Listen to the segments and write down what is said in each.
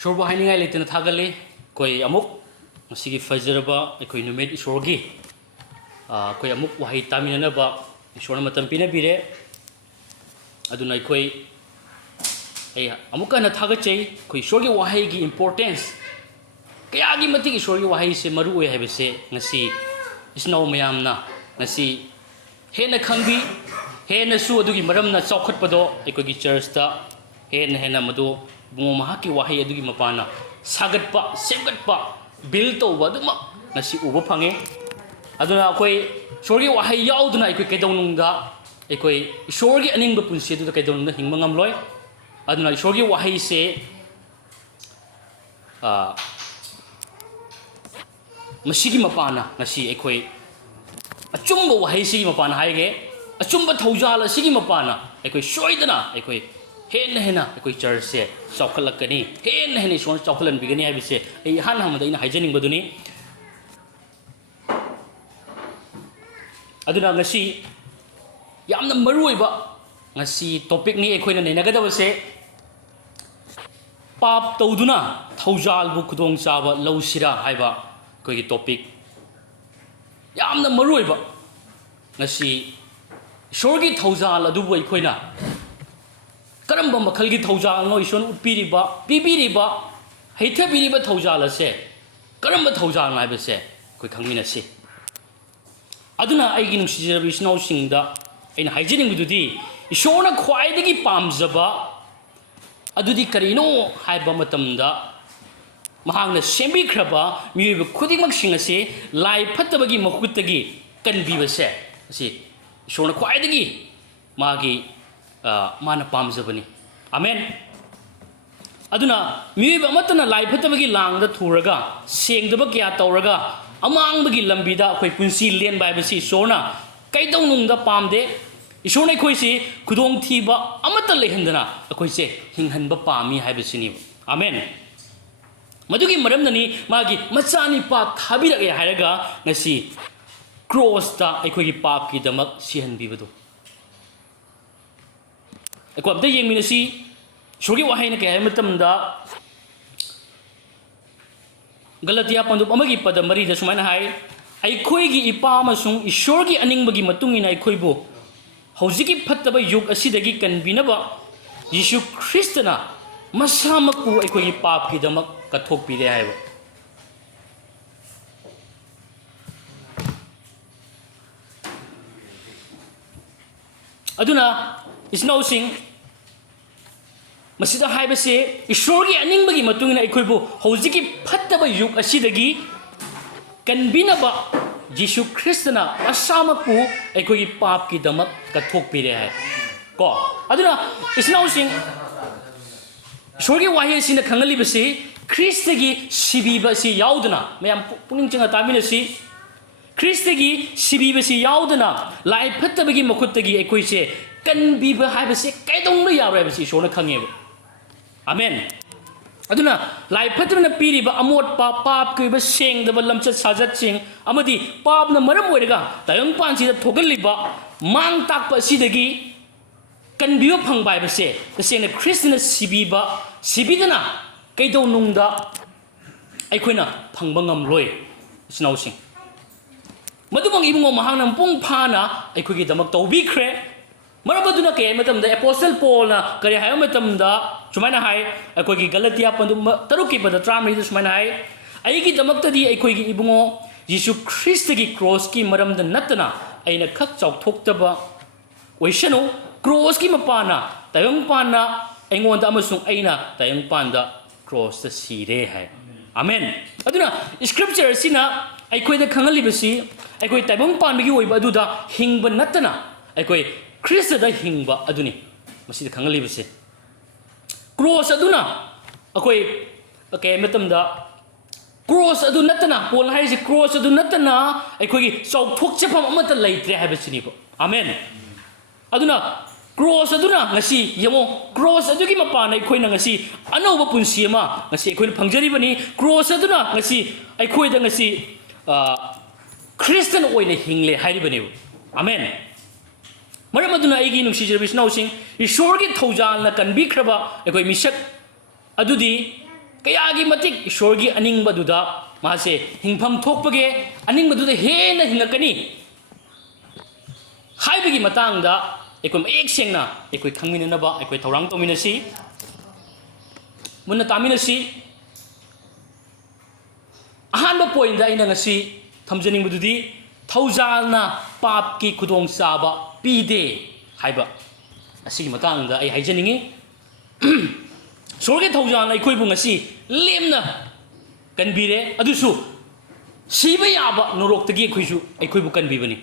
Shorba hainingai leitena thagale koi amuk masigi fajraba koi numit isorgi koi amuk wahai tamina ba isona matam pina bire aduna koi ai amuka na thagachei koi sorgi wahai gi importance kaya gi mati gi sorgi wahai se maru oi habese ngasi isnau mayamna ngasi hena khangbi hena su adugi maramna chawkhatpado koi gi church ta hena madu bungo mahaki wahai adugi mapana sagatpa semgatpa build tawba duma ngasi uba phange aduna koi sorgi wahai yauduna koi kedawnungda koi sorgi aningba punsi adu kedawnungda hingma ngamloi aduna sorgi wahai se masigi mapana ngasi koi achumba wahai sigi mapana haige achumba thaujala sigi mapana koi soidana koi hena koi church se chawkhalakani hena son chawkhalan bigani habise ai han hamada ina haijening baduni aduna ngasi yamna maruiba ngasi topic ni ekoina nenagadabase Paap touduna thoujalbu khudongchaba lourasira haiba koi topic yamna maruiba ngasi sorgi thoujal adubu ekoina karamba makhalgi thoujal no ison upiriba pibiriba heithabiriba thoujal ase karamba thoujal haibase koi khangmina se aduna aigi nungsijarabi isnau singda aina haijening bidudi isona khwaidagi pamjaba adudi karino haiba matamda mahangna sembikhraba miyoiba khudingmak singase lai phattabagi makhutagi kanbibase asi isona khwaidagi magi mana pamjabani amen aduna miyoiba amatana lai phattabagi langda thuraga sengdaba kya tawraga amangbagi lambida koi punsi len baibasi isona kaidawnungda pamde isona koisi khudong thiba amata lehendana koise hinghanba pami haibasini amen madugi maramnani magi machani pa thabirage hairaga ngasi cross ta aikogi pap ki damak sihanbibadu ko abda yengminasi shogi wahaina ke matamda galatiya pandub amagi pada mari da sumaina hai aikoigi ipa amasung isorgi aningbagi matungina aikoibo hojiki phattaba yug asidagi kanbinaba Yesu Kristna masamaku aikogi pap ki damak kathokpire haiba aduna isnau sing masida haibase isorgi aningbagi matungina aikoibo hojiki phattaba yug asidagi kanbinaba Yesu Kristna asamaku aikogi pap ki damak kathokpire hai ko aduna isnau sing sorgi wahi sina khangali basi Kristagi sibiba si yaudana mayam puning chinga tamina si Kristagi sibiba si yaudana lai phattabagi makhutagi aikoise kanbiba haibase kaidongna yabre basi sona khangeba amen aduna lai phatrana piriba amot pap kuiba sengdaba lamchat sajat sing amadi papna maram oiraga tayong pansi da thogalliba mang takpa sidagi kanbiba phangbai base tasena Kristna sibiba sibidana kaidawnungda aikoina phangba ngamloi isnau sing madubang ibungo mahangna pung phana aikogi damak tawbikhre marabaduna ke matamda apostle Paul na kari hayo matamda sumaina hai aikogi Galatia pandum taruki pada tramri sumaina hai aigi damakta di aikogi ibungo Yesu Christ gi cross ki maramda natana aina khak chawthoktaba oisano cross ki mapana tayong pana aingonda amasung aina tayong panda cross ta sire hai amen aduna scripture sina aikoida khangali basi aikoi tayong panbagi oiba aduda hingba natana aikoi Christ da hingba aduni masida khangali base cross aduna akoi okay matamda cross adu natana Paul haise cross adu natana aikogi chawthokchapam amata leitre habasini bo amen aduna cross aduna ngasi yamo cross adugi mapana aikoina ngasi anoba punsi ama ngasi aikoina phangjari bani cross aduna ngasi aikoida ngasi Christian oile hingle hairi bani amen maram aduna aigi nungsijirbi snau sing isorgi thoujal na kanbi khraba ekoi misak adudi ꯀꯌꯥꯒꯤ ꯃꯇꯤꯛ ꯏꯁꯣꯔꯒꯤ ꯑꯅꯤꯡꯕꯗꯨꯗ ꯃꯥꯁꯦ ꯍꯤꯡꯐꯝ ꯊꯣꯛꯄꯒꯦ ꯑꯅꯤꯡꯕꯗꯨꯗ ꯍꯦꯟꯅ ꯍꯤꯡꯉꯛꯀꯅꯤ ꯍꯥꯏꯕꯒꯤ ꯃꯇꯥꯡꯗ ꯑꯩꯈꯣꯏ ꯃꯌꯦꯛ ꯁꯦꯡꯅ ꯑꯩꯈꯣꯏ ꯈꯪꯃꯤꯟꯅꯅꯕ ꯑꯩꯈꯣꯏ ꯊꯧꯔꯥꯡ ꯇꯧꯃꯤꯟꯅꯁꯤ ꯃꯨꯟꯅ ꯇꯥꯃꯤꯟꯅꯁꯤ ꯑꯍꯥꯟꯕ ꯄꯣꯏꯟꯗ ꯑꯩꯅ ꯉꯁꯤ ꯊꯝꯖꯅꯤꯡꯕꯗꯨꯗꯤ ꯊꯧꯖꯥꯜꯅ ꯄꯥꯞꯀꯤ ꯈꯨꯗꯣꯡꯆꯥꯕ ꯄꯤꯗꯦ ꯍꯥꯏꯕ ꯑꯁꯤꯒꯤ ꯃꯇꯥꯡꯗ ꯑꯩ ꯍꯥꯏꯖꯅꯤꯡꯉꯤ ꯏꯁꯣꯔꯒꯤ ꯊꯧꯖꯥꯜꯅ ꯑꯩꯈꯣꯏꯕꯨ ꯉꯁꯤ ꯂꯦꯝꯅ ꯀꯟꯕꯤꯔꯦ ꯑꯗꯨꯁꯨ ꯁꯤꯕ ꯌꯥꯕ ꯅꯣꯔꯣꯛꯇꯒꯤ ꯑꯩꯈꯣꯏꯕꯨ ꯀꯟꯕꯤꯕꯅꯤ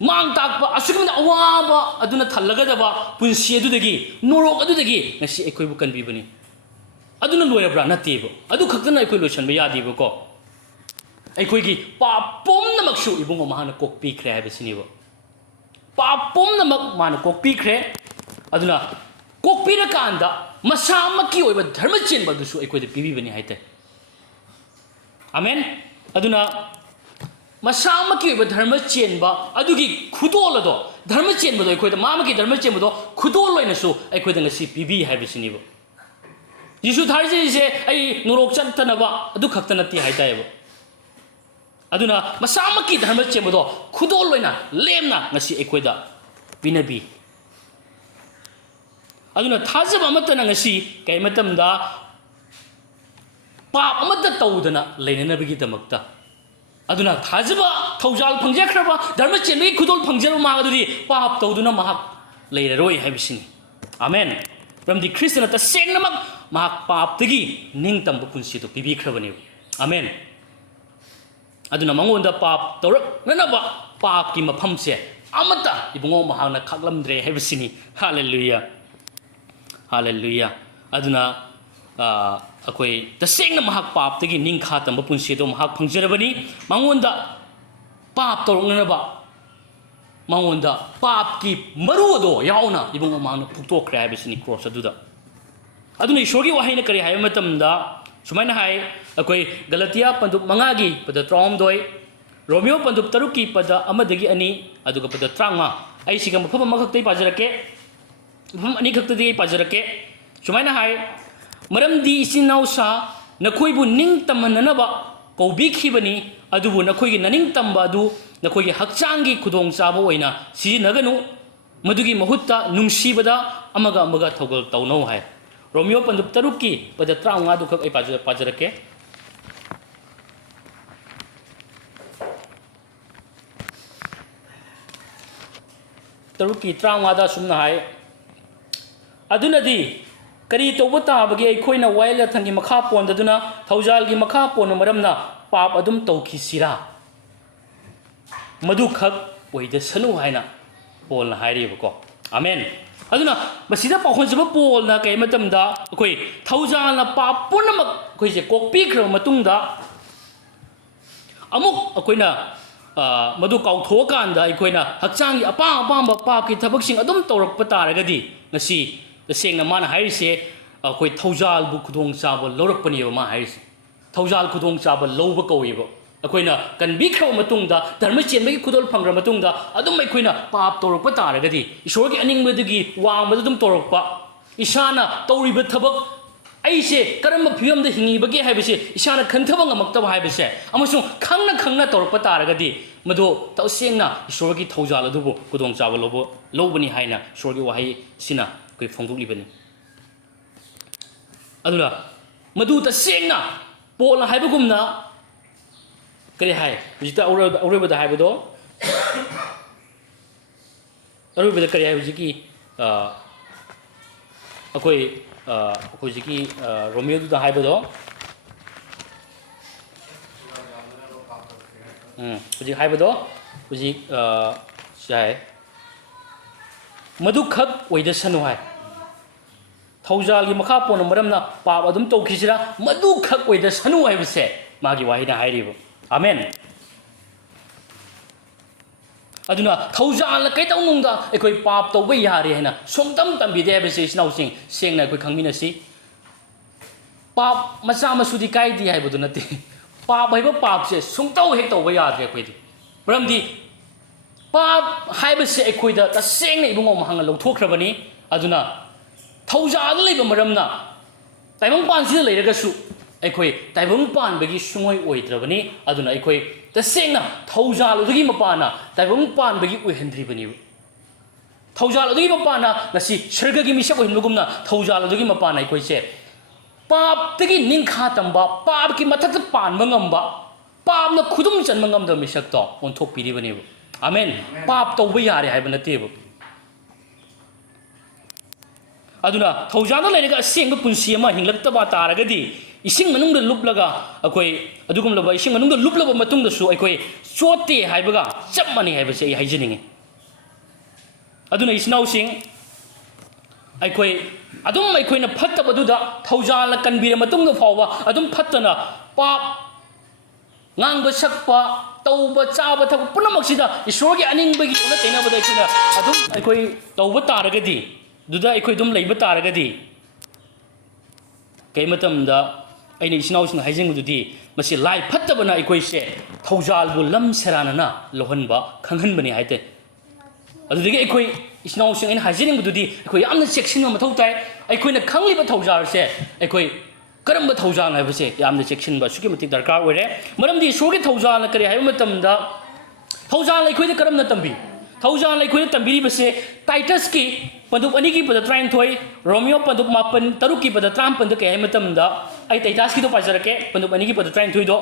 ꯃꯥꯡ ꯇꯥꯛꯄ ꯑꯁꯤꯒꯨꯝꯕ ꯑꯋꯥꯕ ꯑꯗꯨꯅ ꯊꯜꯂꯒꯗꯕ ꯄꯨꯟꯁꯤ ꯑꯗꯨꯗꯒꯤ ꯅꯣꯔꯣꯛ ꯑꯗꯨꯗꯒꯤ ꯉꯁꯤ ꯑꯩꯈꯣꯏꯕꯨ ꯀꯟꯕꯤꯕꯅꯤ ꯑꯗꯨꯅ ꯂꯣꯏꯔꯕ꯭ꯔꯥ ꯅꯠꯇꯦꯕ ꯑꯗꯨ ꯈꯛꯇꯅ ꯑꯩꯈꯣꯏ ꯂꯣꯏꯁꯟꯕ ꯌꯥꯗꯦꯕꯀꯣ ꯑꯩꯈꯣꯏꯒꯤ ꯄꯥꯞ ꯄꯨꯝꯅꯃꯛꯁꯨ ꯏꯕꯨꯡꯉꯣ ꯃꯍꯥꯛꯅ ꯀꯣꯛꯄꯤꯈ꯭ꯔꯦ ꯍꯥꯏꯕꯁꯤꯅꯦꯕ ꯄꯥꯞ ꯄꯨꯝꯅꯃꯛ ꯃꯥꯅ ꯀꯣꯛꯄꯤꯈ꯭ꯔꯦ ꯑꯗꯨꯅ ꯀꯣꯛꯄꯤꯔꯀꯥꯟꯗ ꯃꯁꯥꯃꯛꯀꯤ ꯑꯣꯏꯕ ꯙꯔꯃ ꯆꯦꯟꯕ ꯑꯗꯨꯁꯨ ꯑꯩꯈꯣꯏꯗ ꯄꯤꯕꯤꯕꯅꯤ ꯍꯥꯏꯇꯥꯔꯦ ꯑꯃꯦꯟ ꯑꯗꯨꯅ ꯃꯁꯥꯃꯛꯀꯤ ꯑꯣꯏꯕ ꯙꯔꯃ ꯆꯦꯟꯕ ꯑꯗꯨꯒꯤ ꯈꯨꯗꯣꯜ ꯑꯗꯣ ꯙꯔꯃ ꯆꯦꯟꯕꯗꯣ ꯑꯩꯈꯣꯏꯗ ꯃꯥꯃꯛꯀꯤ ꯙꯔꯃ ꯆꯦꯟꯕꯗꯣ ꯈꯨꯗꯣꯜ ꯑꯣꯏꯅꯁꯨ ꯑꯩꯈꯣꯏꯗ ꯉꯁꯤ ꯄꯤꯕꯤ ꯍꯥꯏꯕꯁꯤꯅꯦꯕ ꯌꯤꯁꯨ ꯊꯥꯔꯤꯁꯦ ꯑꯩ ꯅꯣꯔꯣꯛ ꯆꯠꯇꯅꯕ ꯑꯗꯨ ꯈꯛꯇ ꯅꯠꯇꯦ ꯍꯥꯏꯇꯥꯔꯦꯕ ꯑꯗꯨꯅ ꯃꯁꯥꯃꯛꯀꯤ ꯙꯔꯃ ꯆꯦꯟꯕꯗꯣ ꯈꯨꯗꯣꯜ ꯑꯣꯏꯅ ꯂꯦꯝꯅ ꯉꯁꯤ ꯑꯩꯈꯣꯏꯗ ꯄꯤꯅꯕꯤ ꯑꯗꯨꯅ ꯊꯥꯖꯕ ꯑꯃꯠꯇꯅꯉꯁꯤ ꯀꯩ ꯃꯇꯝꯗ ꯄꯥꯞ ꯑꯃꯠꯇ ꯇꯧꯗꯅ ꯂꯩꯅꯅꯕꯒꯤꯗꯃꯛꯇ ꯑꯗꯨꯅ ꯊꯥꯖꯕ ꯊꯧꯖꯥꯜ ꯐꯪꯖꯈ꯭ꯔꯕ ꯙꯔꯃ ꯆꯦꯟꯕꯒꯤ ꯈꯨꯗꯣꯜ ꯐꯪꯖꯔꯕ ꯃꯍꯥꯛ ꯑꯗꯨꯗꯤ ꯄꯥꯞ ꯇꯧꯗꯨꯅ ꯃꯍꯥꯛ ꯂꯩꯔꯔꯣꯏ ꯍꯥꯏꯕꯁꯤꯅꯤ ꯑꯃꯦꯟ ꯃꯔꯝꯗꯤ ꯈ꯭ꯔꯤꯁꯇꯅ ꯇꯁꯦꯡꯅꯃꯛ ꯃꯍꯥꯛ ꯄꯥꯞꯇꯒꯤ ꯅꯤꯡꯇꯝꯕ ꯄꯨꯟꯁꯤꯗꯣ ꯄꯤꯕꯤꯈ꯭ꯔꯕꯅꯦꯕ ꯑꯃꯦꯟ ꯑꯗꯨꯅ ꯃꯉꯣꯟꯗ ꯄꯥꯞ ꯇꯧꯔꯛꯅꯅꯕ ꯄꯥꯞꯀꯤ ꯃꯐꯝꯁꯦ ꯑꯃꯠꯇ ꯏꯕꯨꯡꯉꯣ ꯃꯍꯥꯛꯅ ꯈꯥꯛꯂꯝꯗ꯭ꯔꯦ ꯍꯥꯏꯕꯁꯤꯅꯤ ꯍꯜꯂꯦꯂꯨꯌꯥ ꯍꯜꯂꯦꯂꯨꯌꯥ ꯑꯗꯨꯅ ꯑꯩꯈꯣꯏ ꯇꯁꯦꯡꯅ ꯃꯍꯥꯛ ꯄꯥꯞꯇꯒꯤ ꯅꯤꯡꯈꯥ ꯇꯝꯕ ꯄꯨꯟꯁꯤꯗꯣ ꯃꯍꯥꯛ ꯐꯪꯖꯔꯕꯅꯤ ꯃꯉꯣꯟꯗ ꯄꯥꯞ ꯇꯧꯔꯛꯅꯅꯕ ꯃꯉꯣꯟꯗ ꯄꯥꯞꯀꯤ ꯃꯔꯨ ꯑꯗꯣ ꯌꯥꯎꯅ ꯏꯕꯨꯡꯉꯣ ꯃꯍꯥꯛꯅ ꯐꯨꯛꯇꯣꯛꯈ꯭ꯔꯦ ꯍꯥꯏꯕꯁꯤꯅꯤ ꯀ꯭ꯔꯣꯁ ꯑꯗꯨꯗ ꯑꯗꯨꯅ ꯏꯁꯣꯔꯒꯤ ꯋꯥꯍꯩꯅ ꯀꯔꯤ ꯍꯥꯏꯕ ꯃꯇꯝꯗ ꯁꯨꯃꯥꯏꯅ ꯍꯥꯏ ꯑꯩꯈꯣꯏ ꯒꯂꯇꯤꯌꯥ ꯄꯟꯗꯨꯞ 5ꯒꯤ ꯄꯗ 19 ꯔꯣꯃꯤꯌꯣ ꯄꯟꯗꯨꯞ 6ꯀꯤ ꯄꯗ 1-2 ꯑꯗꯨꯒ ꯄꯗ 35 ꯑꯩꯁꯤꯒ ꯃꯐꯝ ꯑꯃꯈꯛꯇꯩ ꯄꯥꯖꯔꯛꯀꯦ ꯃꯐꯝ ꯑꯅꯤꯈꯛꯇꯗꯤ ꯄꯥꯖꯔꯛꯀꯦ ꯁꯨꯃꯥꯏꯅ ꯍꯥꯏ ꯃꯔꯝꯗꯤ ꯏꯆꯤꯟ ꯏꯅꯥꯎꯁꯥ ꯅꯈꯣꯏꯕꯨ ꯅꯤꯡꯇꯝꯍꯟꯅꯅꯕ ꯀꯧꯕꯤꯈꯤꯕꯅꯤ ꯑꯗꯨꯕꯨ ꯅꯈꯣꯏꯒꯤ ꯅꯅꯤꯡꯇꯝꯕ ꯑꯗꯨ ꯅꯈꯣꯏꯒꯤ ꯍꯛꯆꯥꯡꯒꯤ ꯈꯨꯗꯣꯡꯆꯥꯕ ꯑꯣꯏꯅ ꯁꯤꯖꯤꯟꯅꯒꯅꯨ ꯃꯗꯨꯒꯤ ꯃꯍꯨꯠꯇ ꯅꯨꯡꯁꯤꯕꯗ ꯑꯃꯒ ꯑꯃꯒ ꯊꯧꯒꯜ ꯇꯧꯅꯧ ꯍꯥꯏ ꯔꯣꯃꯤꯌꯣ ꯄꯟꯗꯨꯞ 6ꯀꯤ ꯄꯗ 35 ꯗꯨꯈꯛ ꯑꯩ ꯄꯥꯖꯔꯛꯀꯦ ꯇꯔꯨꯛꯀꯤ 35ꯗ ꯑꯁꯨꯝꯅ ꯍꯥꯏ ꯑꯗꯨꯅꯗꯤ ꯀꯔꯤ ꯇꯧꯕ ꯇꯥꯕꯒꯦ ꯑꯩꯈꯣꯏꯅ ꯋꯥꯌꯦꯜ ꯌꯥꯊꯪꯒꯤ ꯃꯈꯥ ꯄꯣꯟꯗꯗꯨꯅ ꯊꯧꯖꯥꯜꯒꯤ ꯃꯈꯥ ꯄꯣꯟꯕ ꯃꯔꯝꯅ ꯄꯥꯞ ꯑꯗꯨꯝ ꯇꯧꯈꯤꯁꯤꯔꯥ ꯃꯗꯨꯈꯛ ꯑꯣꯏꯗꯁꯅꯨ ꯍꯥꯏꯅ ꯄꯣꯜꯅ ꯍꯥꯏꯔꯤꯕꯀꯣ ꯑꯃꯦꯟ ꯑꯗꯨꯅ ꯃꯁꯤꯗ ꯄꯥꯎꯈꯣꯟꯖꯕ ꯄꯣꯜꯅ ꯀꯩ ꯃꯇꯝꯗ ꯑꯩꯈꯣꯏ ꯊꯧꯖꯥꯜꯅ ꯄꯥꯞ ꯄꯨꯝꯅꯃꯛ ꯑꯩꯈꯣꯏꯁꯦ ꯀꯣꯛꯄꯤꯈ꯭ꯔꯕ ꯃꯇꯨꯡꯗ ꯑꯃꯨꯛ ꯑꯩꯈꯣꯏꯅ ꯃꯗꯨ ꯀꯥꯎꯊꯣꯛꯑꯀꯥꯟꯗ ꯑꯩꯈꯣꯏꯅ ꯍꯛꯆꯥꯡꯒꯤ ꯑꯄꯥꯝ ꯑꯄꯥꯝꯕ ꯄꯥꯞꯀꯤ ꯊꯕꯛꯁꯤꯡ ꯑꯗꯨꯝ ꯇꯧꯔꯛꯄ ꯇꯥꯔꯒꯗꯤ ꯉꯁꯤ ꯇꯁꯦꯡꯅ ꯃꯥꯅ ꯍꯥꯏꯔꯤꯁꯦ ꯑꯩꯈꯣꯏ ꯊꯧꯖꯥꯜꯕꯨ ꯈꯨꯗꯣꯡꯆꯥꯕ ꯂꯧꯔꯛꯄꯅꯦꯕ ꯃꯥ ꯍꯥꯏꯔꯤꯁꯦ ꯊꯧꯖꯥꯜ ꯈꯨꯗꯣꯡꯆꯥꯕ ꯂꯧꯕ ꯀꯧꯋꯦꯕ ꯑꯩꯈꯣꯏꯅ ꯀꯟꯕꯤꯈ꯭ꯔꯕ ꯃꯇꯨꯡꯗ ꯙꯔꯃ ꯆꯦꯟꯕꯒꯤ ꯈꯨꯗꯣꯜ ꯐꯪꯈ꯭ꯔ ꯃꯇꯨꯡꯗ ꯑꯗꯨꯝ ꯑꯩꯈꯣꯏꯅ ꯄꯥꯞ ꯇꯧꯔꯛꯄ ꯇꯥꯔꯒꯗꯤ ꯏꯁꯣꯔꯒꯤ ꯑꯅꯤꯡꯕꯗꯒꯤ ꯋꯥꯡꯃꯗ ꯑꯗꯨꯝ ꯇꯧꯔꯛꯄ ꯏꯁꯥꯅ ꯇꯧꯔꯤꯕ ꯊꯕꯛ ꯑꯩꯁꯦ ꯀꯔꯝꯕ ꯐꯤꯕꯝꯗ ꯍꯤꯡꯉꯤꯕꯒꯦ ꯍꯥꯏꯕꯁꯦ ꯏꯁꯥꯅ ꯈꯟꯊꯕ ꯉꯝꯃꯛꯇꯕ ꯍꯥꯏꯕꯁꯦ ꯑꯃꯁꯨꯡ ꯈꯪꯅ ꯇꯧꯔꯛꯄ ꯇꯥꯔꯒꯗꯤ ꯃꯗꯨ ꯇꯁꯦꯡꯅ ꯏꯁꯣꯔꯒꯤ ꯊꯧꯖꯥꯜ ꯑꯗꯨꯕꯨ ꯈꯨꯗꯣꯡꯆꯥꯕ ꯂꯧꯕꯅꯤ ꯍꯥꯏꯅ ꯏꯁꯣꯔꯒꯤ ꯋꯥꯍꯩꯁꯤꯅ ꯑꯩꯈꯣꯏ ꯐꯣꯡꯗꯣꯛꯂꯤꯕꯅꯤ ꯑꯗꯨꯅ ꯃꯗꯨ ꯇꯁꯦꯡꯅ ꯄꯣꯜꯅ ꯍꯥꯏꯕꯒꯨꯝꯅ ꯀꯔꯤ ꯍꯥꯏ ꯍꯧꯖꯤꯛꯇ ꯑꯔꯣꯏꯕꯗ ꯍꯥꯏꯕꯗꯣ ꯑꯔꯣꯏꯕꯗ ꯀꯔꯤ ꯍꯥꯏ ꯍꯧꯖꯤꯛꯀꯤ ꯑꯩꯈꯣꯏ ꯍꯧꯖꯤꯛꯀꯤ ꯔꯣꯃꯤꯌꯣꯗꯨꯗ ꯍꯥꯏꯕꯗꯣ ꯍꯧꯖꯤꯛ ꯍꯥꯏꯕꯗꯣ ꯍꯧꯖꯤꯛ ꯌꯥꯏ ꯃꯗꯨꯈꯛ ꯑꯣꯏꯗꯁꯅꯨ ꯍꯥꯏ ꯊꯧꯖꯥꯜꯒꯤ ꯃꯈꯥ ꯄꯣꯟꯕ ꯃꯔꯝꯅ ꯄꯥꯞ ꯑꯗꯨꯝ ꯇꯧꯈꯤꯁꯤꯔꯥ ꯃꯗꯨꯈꯛ ꯑꯣꯏꯗꯁꯅꯨ ꯍꯥꯏꯕꯁꯦ ꯃꯥꯒꯤ ꯋꯥꯍꯩꯅ ꯍꯥꯏꯔꯤꯕ ꯑꯃꯦꯟ ꯑꯗꯨꯅ ꯊꯧꯖꯥꯜꯅ ꯀꯩꯗꯧꯅꯨꯡꯗ ꯑꯩꯈꯣꯏ ꯄꯥꯞ ꯇꯧꯕ ꯌꯥꯔꯦ ꯍꯥꯏꯅ ꯁꯨꯡꯇꯝ ꯇꯝꯕꯤꯗꯦ ꯍꯥꯏꯕꯁꯦ ꯏꯆꯤꯟꯅꯥꯎꯁꯤꯡ ꯁꯦꯡꯅ ꯑꯩꯈꯣꯏ ꯈꯪꯃꯤꯟꯅꯁꯤ ꯄꯥꯞ ꯃꯆꯥ ꯃꯁꯨꯗꯤ ꯀꯥꯏꯗꯦ ꯍꯥꯏꯕꯗꯨ ꯅꯠꯇꯦ ꯄꯥꯞ ꯍꯥꯏꯕ ꯄꯥꯞꯁꯦ ꯁꯨꯡꯇꯧ ꯍꯦꯛ ꯇꯧꯕ ꯌꯥꯗ꯭ꯔꯦ ꯑꯩꯈꯣꯏꯗꯤ ꯃꯔꯝꯗꯤ ꯄꯥꯞ ꯍꯥꯏꯕꯁꯦ ꯑꯩꯈꯣꯏꯗ ꯇꯁꯦꯡꯅ ꯏꯕꯨꯡꯉꯣ ꯃꯍꯥꯛꯅ ꯂꯧꯊꯣꯛꯈ꯭ꯔꯕꯅꯤ ꯑꯗꯨꯅ ꯊꯧꯖꯥꯜꯗ ꯂꯩꯕ ꯃꯔꯝꯅ ताइबंग पान से लेरगसु अखोई ताइबंग पान बगी सुंगोई ओइद्रबनी अदुना अखोई तसेंगना थौजालुदगी मपाना ताइबंग पान बगी ओइहंद्रिबनी थौजालुदगी मपाना नसी सर्गगी मिसक ओइहनगुमना थौजालुदगी मपाना अखोई से पाप तगी निंखा तंबा पाप की मथक पान मंगंबा पाप न खुदुम चन मंगम द मिसक तो ओंथोक पिरिबनी आमेन पाप तौबा यारे हाइब नतेबो अदुना थौजाना लेरगा असेंग पुंसी अमा हिंगलक्तबा तारगदी इसिंग मनुंग लुपलगा अखोई अदुगुम लबा इसिंग मनुंग लुपलबा मतुंग दसु अखोई चोते हाइबगा चप मनी हाइबसे आई हाइजनिंगे अदुना इसनाउसिंग अखोई अदुम अखोइना फत्तबदुदा थौजाल कनबीर मतुंग फावबा अदुम फत्तना पाप ngang ba sakpa tau ba cha ba thak punamksida ishorgi aningbagi una teina ba daikuna adum aikoi tau ba taragadi duda aikoi dum leiba taragadi kai matam da aina isnau sing haijing dudi masi lai phattabana aikoi se thaujal bu lam serana na lohan ba khanghan bani haite adudigi aikoi isnau sing aina haijing dudi aikoi yamna section ma mathau tai aikoi na khangli ba thaujal se aikoi करम थौजाल है यामने चेक्शन सुकी मति दरकार ओरे मरमदी सोगे थौजाल करे है मतमदा थौजाल अखोय करम तंबी थौजाल अखोय तंबीरी बसे टाइटस की पंदुप अनि की पद ट्राइन थोय रोमियो पंदुप मापन तरुक की पद ट्राम पंद के है मतमदा आई टाइटस की तो पाजरके पंदुप अनि की पद ट्राइन थोय दो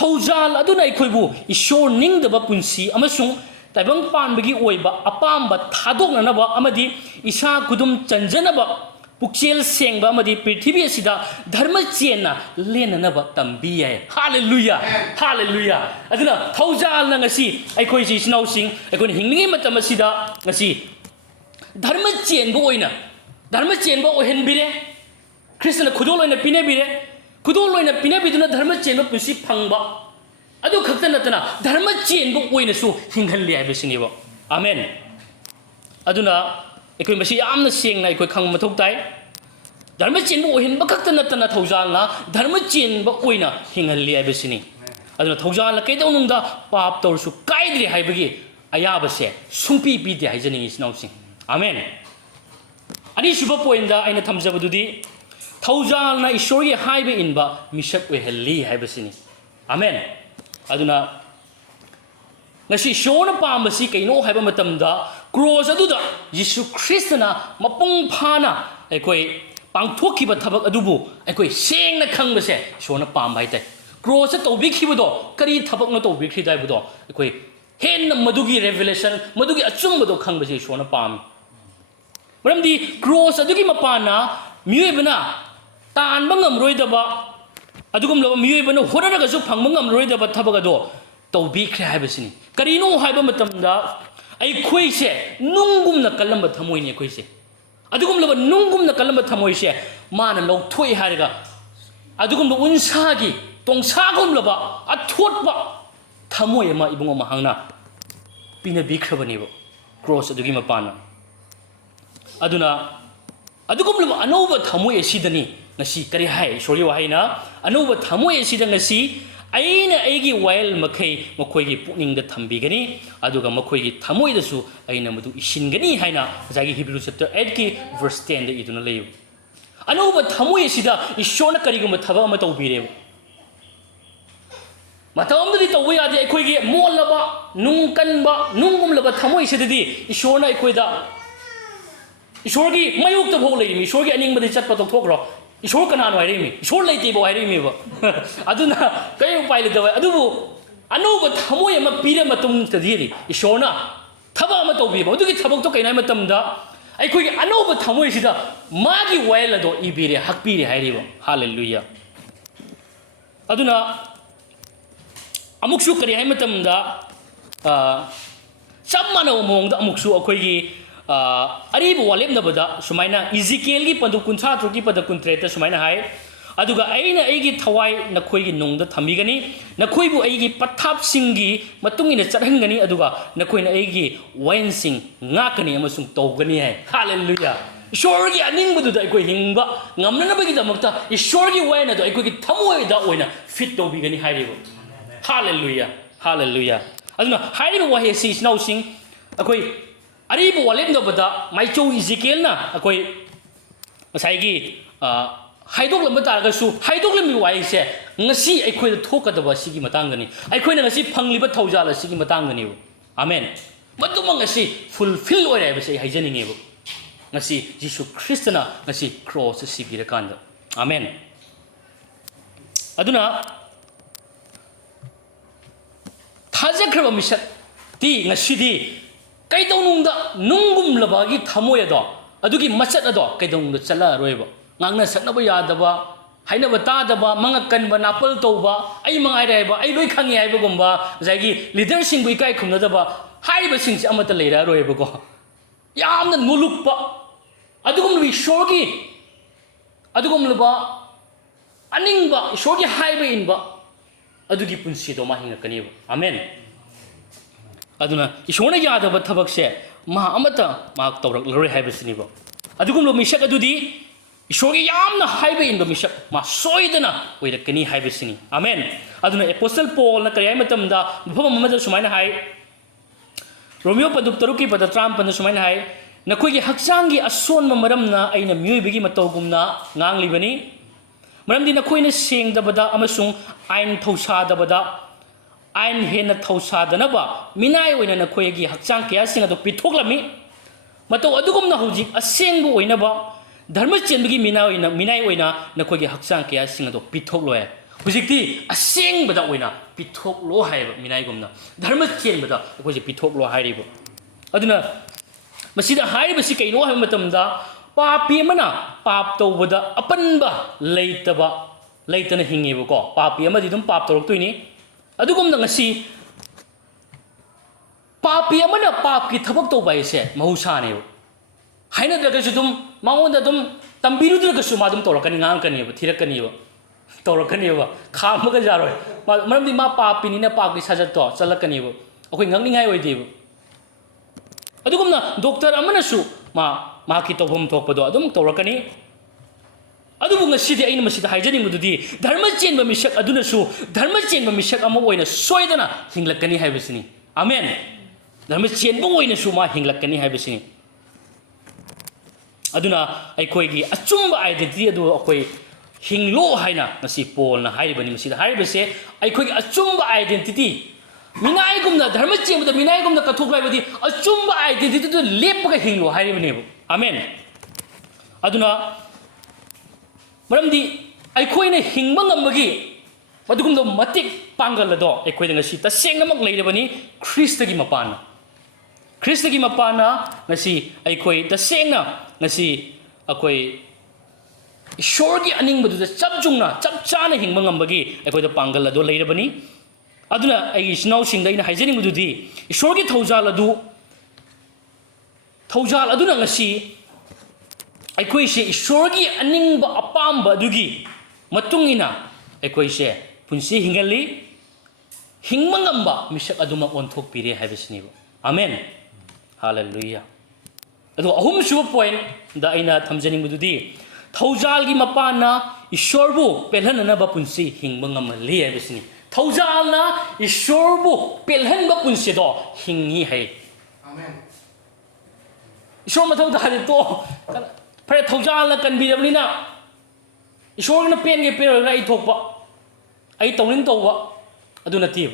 थौजाल अदुना अखोयबु ईश्वर निंगदब पुंसी अमसुंग ताइबंग पानबगी ओइबा अपामबा थादोकननबा अमदी इसा कुदुम चंजनबा पुक्सेल सेंगबा मदी पृथ्वी असिदा धर्म चेना लेननबा तंबी है हालेलुया हालेलुया अदुना थौजाल न ngasi अखोय जि स्नाउसिंग अखोय हिंगनी मतम असिदा ngasi धर्म चेनबो ओइना धर्म चेनबो ओहेनबिरे क्रिस्टन खुदोल ओइना पिनेबिरे खुदोल ओइना पिनेबिदुना धर्म चेनबो पुसि फंगबा अदु खक्त नतना धर्म चेनबो ओइनासु हिंगहल्ले हाइबसिनिबो आमेन अदुना अखोय मसी यामना सेंगना अखोय खंग मथौ ताई धर्म चेनबो ओहिनबा खक्त नतना थौजालना धर्म चेनबा ओइना हिंगहल्ले हाइबसिनी अदुना थौजालना कैदौनुंदा पाप तौरसु काइद्रि हाइबगी अयाबसे सुंपी पीदे हाइजनिंग इस्नाउसिंग आमेन अनि सुब पोइंदा आइना थमजबदुदी थौजालना ईश्वरगी हाइबे इनबा मिसक ओहल्ली हाइबसिनी आमेन अदुना ngasi shona pambasi kaino haiba matamda cross aduda Yesu Christna mapung phana aikoi pangthokiba thabak adubu aikoi sengna khangbase shona pamba haite cross tobi khibudo kari thabak no tobi khri dai budo aikoi hen madugi revelation madugi achung bodo khangbase shona pam maramdi cross adugi mapana miyoibana tan bangam roidaba adugum lo miyoibana horaraga su phangmangam roidaba thabak ado तौबी है करीनो है नुंगुम कलम थमोने अखोसे नुंगुम कलम थमोसे मान लौथोई है उनसा की तोंसागुमलब अथोप थमोय इबुंग महंगना पीनबीख्रबनीब cross मपाना अदुगुमलब अनौब थमोय असिदनी ngasi kari hai sori wahaina anuba thamoi asida ngasi aina aigi wail makhai makhoigi pukning da thambigani aduga makhoigi thamoi da su aina madu isingani haina jagi Hebrew chapter 8 ki verse 10 da iduna leyu anuba thamoi asida ishona kariguma thaba ama tawbire matamdadi tawwi ade akhoigi mollaba nungkanba nungumlaba thamoi sidadi ishona akhoida ishorgi mayuk ta phog leimi ishorgi aningmadi chatpa tokthokro ईश्वर कनानो हाइरेमी ईश्वर लेतेबो हाइरेमीबो अदुना कई उपाय लेदबा अदुबु अनौब थमोय अमा पीरे मतुंग तदीरी ईश्वरना थबा अमा तौबीबो अदुगी थबक तो कइनाय मतमदा अखोगी अनौब थमोय सिदा मागी vial अदो इबीरे हकपीरे हाइरिबो hallelujah अदुना अमुक्सु करी हाय मतमदा सब मानव मोंगदा अमुक्सु अखोगी अरीब वालेबनबदा सुमाइना इजिकेल की पंदु कुंथा थ्रुकी पद कुंत्रेत सुमाइना हाय अदुगा अइना अइगी थवाई नखोइगी नोंगदा थमीगनी नखोइबु अइगी पथाप सिंगी मतुंगिना चरहंगनी अदुगा नखोइना अइगी वाइन सिंग ngaकनी अमसुंग तौगनी है हालेलुया ईश्वरगी अनिंगबदुदा अइकोइ हिंगबा ngamननबगी दमक्ता ईश्वरगी वाइन अदु अइकोइगी थमोइदा ओइना फिट तौबिगनी हाइरिबो हालेलुया हालेलुया अदुना हाइरिबो वाहे सि स्नाउ सिंग अकोइ Areeb वालेबनबदा माइचौ इजिकेलना अकोइ मसाइगी haidoklam taragasu haidoklam waise ngasi aikhoida thokadaba sigi matangani aikhoina ngasi phangliba thaujal sigi matangani amen maduma ngasi fulfill oire ba sei haijaninge bu ngasi Jesus Christ na ngasi cross sigi rakanda amen aduna thajakraba misak ti ngasi di kaidonungda nungum labagi thamoyado adugi machat ado kaidonungda chala roiba ngangna saknaba yadaba hainaba tadaba mangakanba napal tawba ai mangai raiba ai loi khangi aiba gumba jagi leader sing bui kai khumnadaba haiba sing si amata leira roiba ko yamna nulukpa adugum bi shorgi adugum luba aningba shorgi haiba inba adugi punsi do ma hinga kaniba amen aduna ishona yadaba thabak se ma amata ma tawrak lori haiba siniba adugum lo misak adudi ishori yamna haiba in the misak ma soidana oira kani haiba sini amen aduna apostle paul na kayai matam da bhama mamada sumaina hai romeo paduk taruki padatram pan sumaina hai nakoi gi haksangi ason maramna aina myoi bigi matawgumna ngang libani maramdi nakoi na sing da bada amasung ain thausa da bada ain hena thausa da na ba minai oina nakoi gi haksang kya singa do pithoklami mataw adugumna hojik asengbu oina ba dharma chenbagi minai oina nakoi haksang kya sing ado pithok loe hujikti aseng bada oina pithok lo haiba minai gumna dharma chenbada nakoi pithok lo hairibo aduna masida haiba si kaino haiba matamda papi mana pap tawbada apanba leitana hingebo ko papi amadi dum pap tawrok toini adugumna ngasi papi amana pap ki thabak tawba ise mahusane haina daga dum mangonda dum tambiru daga su ma dum tawrakani ngang kani ba thirakani ba tawrakani ba khamaga jaroi maramdi ma papini na pap ki sajat to chalakani ba akoi ngangni ngai oidi ba adugumna doctor amana su ma ki tawbam thokpado adum tawrakani adubu ngasidi aina masida haijani mududi dharma chenba misak aduna su dharma chenba misak ama oina soidana hinglakani haibasini amen dharma chenba oina su ma hinglakani haibasini aduna aikoigi achumba identity adu akoi hinglo haina ngasi Paul na haibani masida haibase aikoigi achumba identity minai gumna dharma chemda minai gumna kathoklaibadi achumba identity tu lepaga hinglo haibani amen aduna maramdi aikoina hingba ngambagi madugumdo matik pangalado aikoida ngasi tasengnamak leirabani Kristagi mapana ngasi aikoi tasengna ngasi akoi ishorgi aningbadu da chapjungna chapchana hingba ngambagi aikoida pangalado leirabani aduna ai isnau singda ina haijani mududi ishorgi thaujal aduna ngasi aikoi se ishorgi aningba apamba dugi matungina aikoi se punsi hingali hingmangamba misak aduma onthok pire haibisnibo amen hallelujah ado ahum suba point da aina thamjani mududi thaujalgi mapana ishorbu pelhanana ba punsi hingmangam li haibisni thaujalna ishorbu pelhanba punsi do hingi hai amen ishor mathau da to Pare thaujal na kanbirabni na ishor na pen ge per rai thokpa ai tawning tawwa adu na tib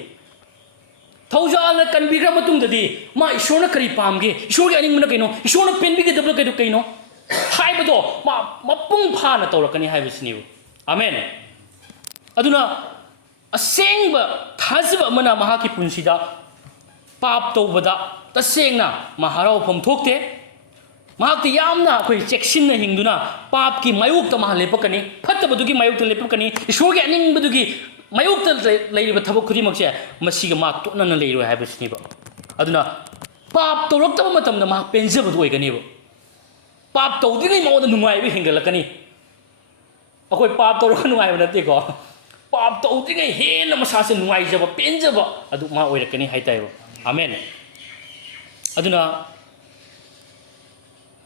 thaujal na kanbira matung dadi ma ishor na kari pamge ishor ge aning mana kaino ishor na pen bi ge dabla kaino kaino haibado ma mapung pha na tawrakani haibisni amen aduna asengba thazba mana mahaki punsida pap tawbada tasengna maharau phom thokte mahakti yamna koi cheksinna hingduna pap ki mayukta ma lepakani phattabadugi mayukta lepakani ishorgi aningbdugi mayukta leiriba thabak khudimakse masiga mak tonana leiro haibasniba aduna pap tawraktaba matamda ma penjabadu oigani pap tawdingai maoda nungaiba hingalakani akoi pap tawrak nungaiba natte ko pap tawdingai hena masase nungaijaba penjaba adu ma oirakani haitaiba amen aduna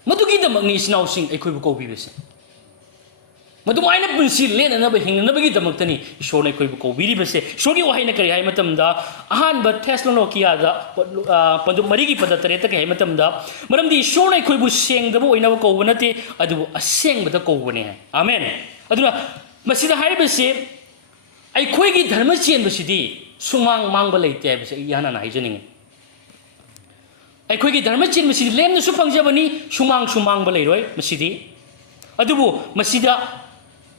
madugi da magni sinau sing aikoi bu kobi bese madu aina punsi lena na ba hingna bagi da maktani ishor na aikoi bu kobi ri bese shori wa haina kari hai matam da ahan ba Thessalonica da pandu marigi pada tareta ke hai matam da maram di ishor na aikoi bu seng da bu oina ba ko banate adu aseng ba da ko bane amen aduna masida haibase ai khoi gi dharma chen basidi sumang mangba leite base yana na haijaning ai khoi gi dharma chen masidi lemna su phangjabani sumang ba leiroi masidi adubu masida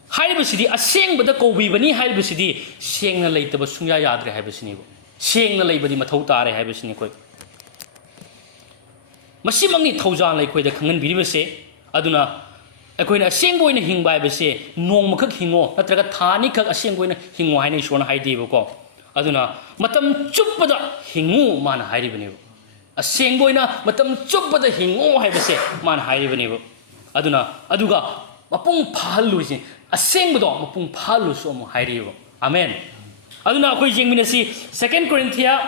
haibasidi asengba da kobi bani haibasidi sengna leitaba sungya yadre haibasini sengna leibadi mathau tare haibasini koi masi mangni thaujan lai khoi da khangan biribase aduna akoina asengboina hingba haibase nong makhak hingo natraga thani khak asengboina hingo haina ishona haideba ko aduna matam chuppada hingu mana hairibani asengboina matam chuppada hingo haibase mana hairibani aduna aduga mapung phalusi asengbodo mapung phalu so mo hairibo amen aduna akoi jengminasi 2 Corinthians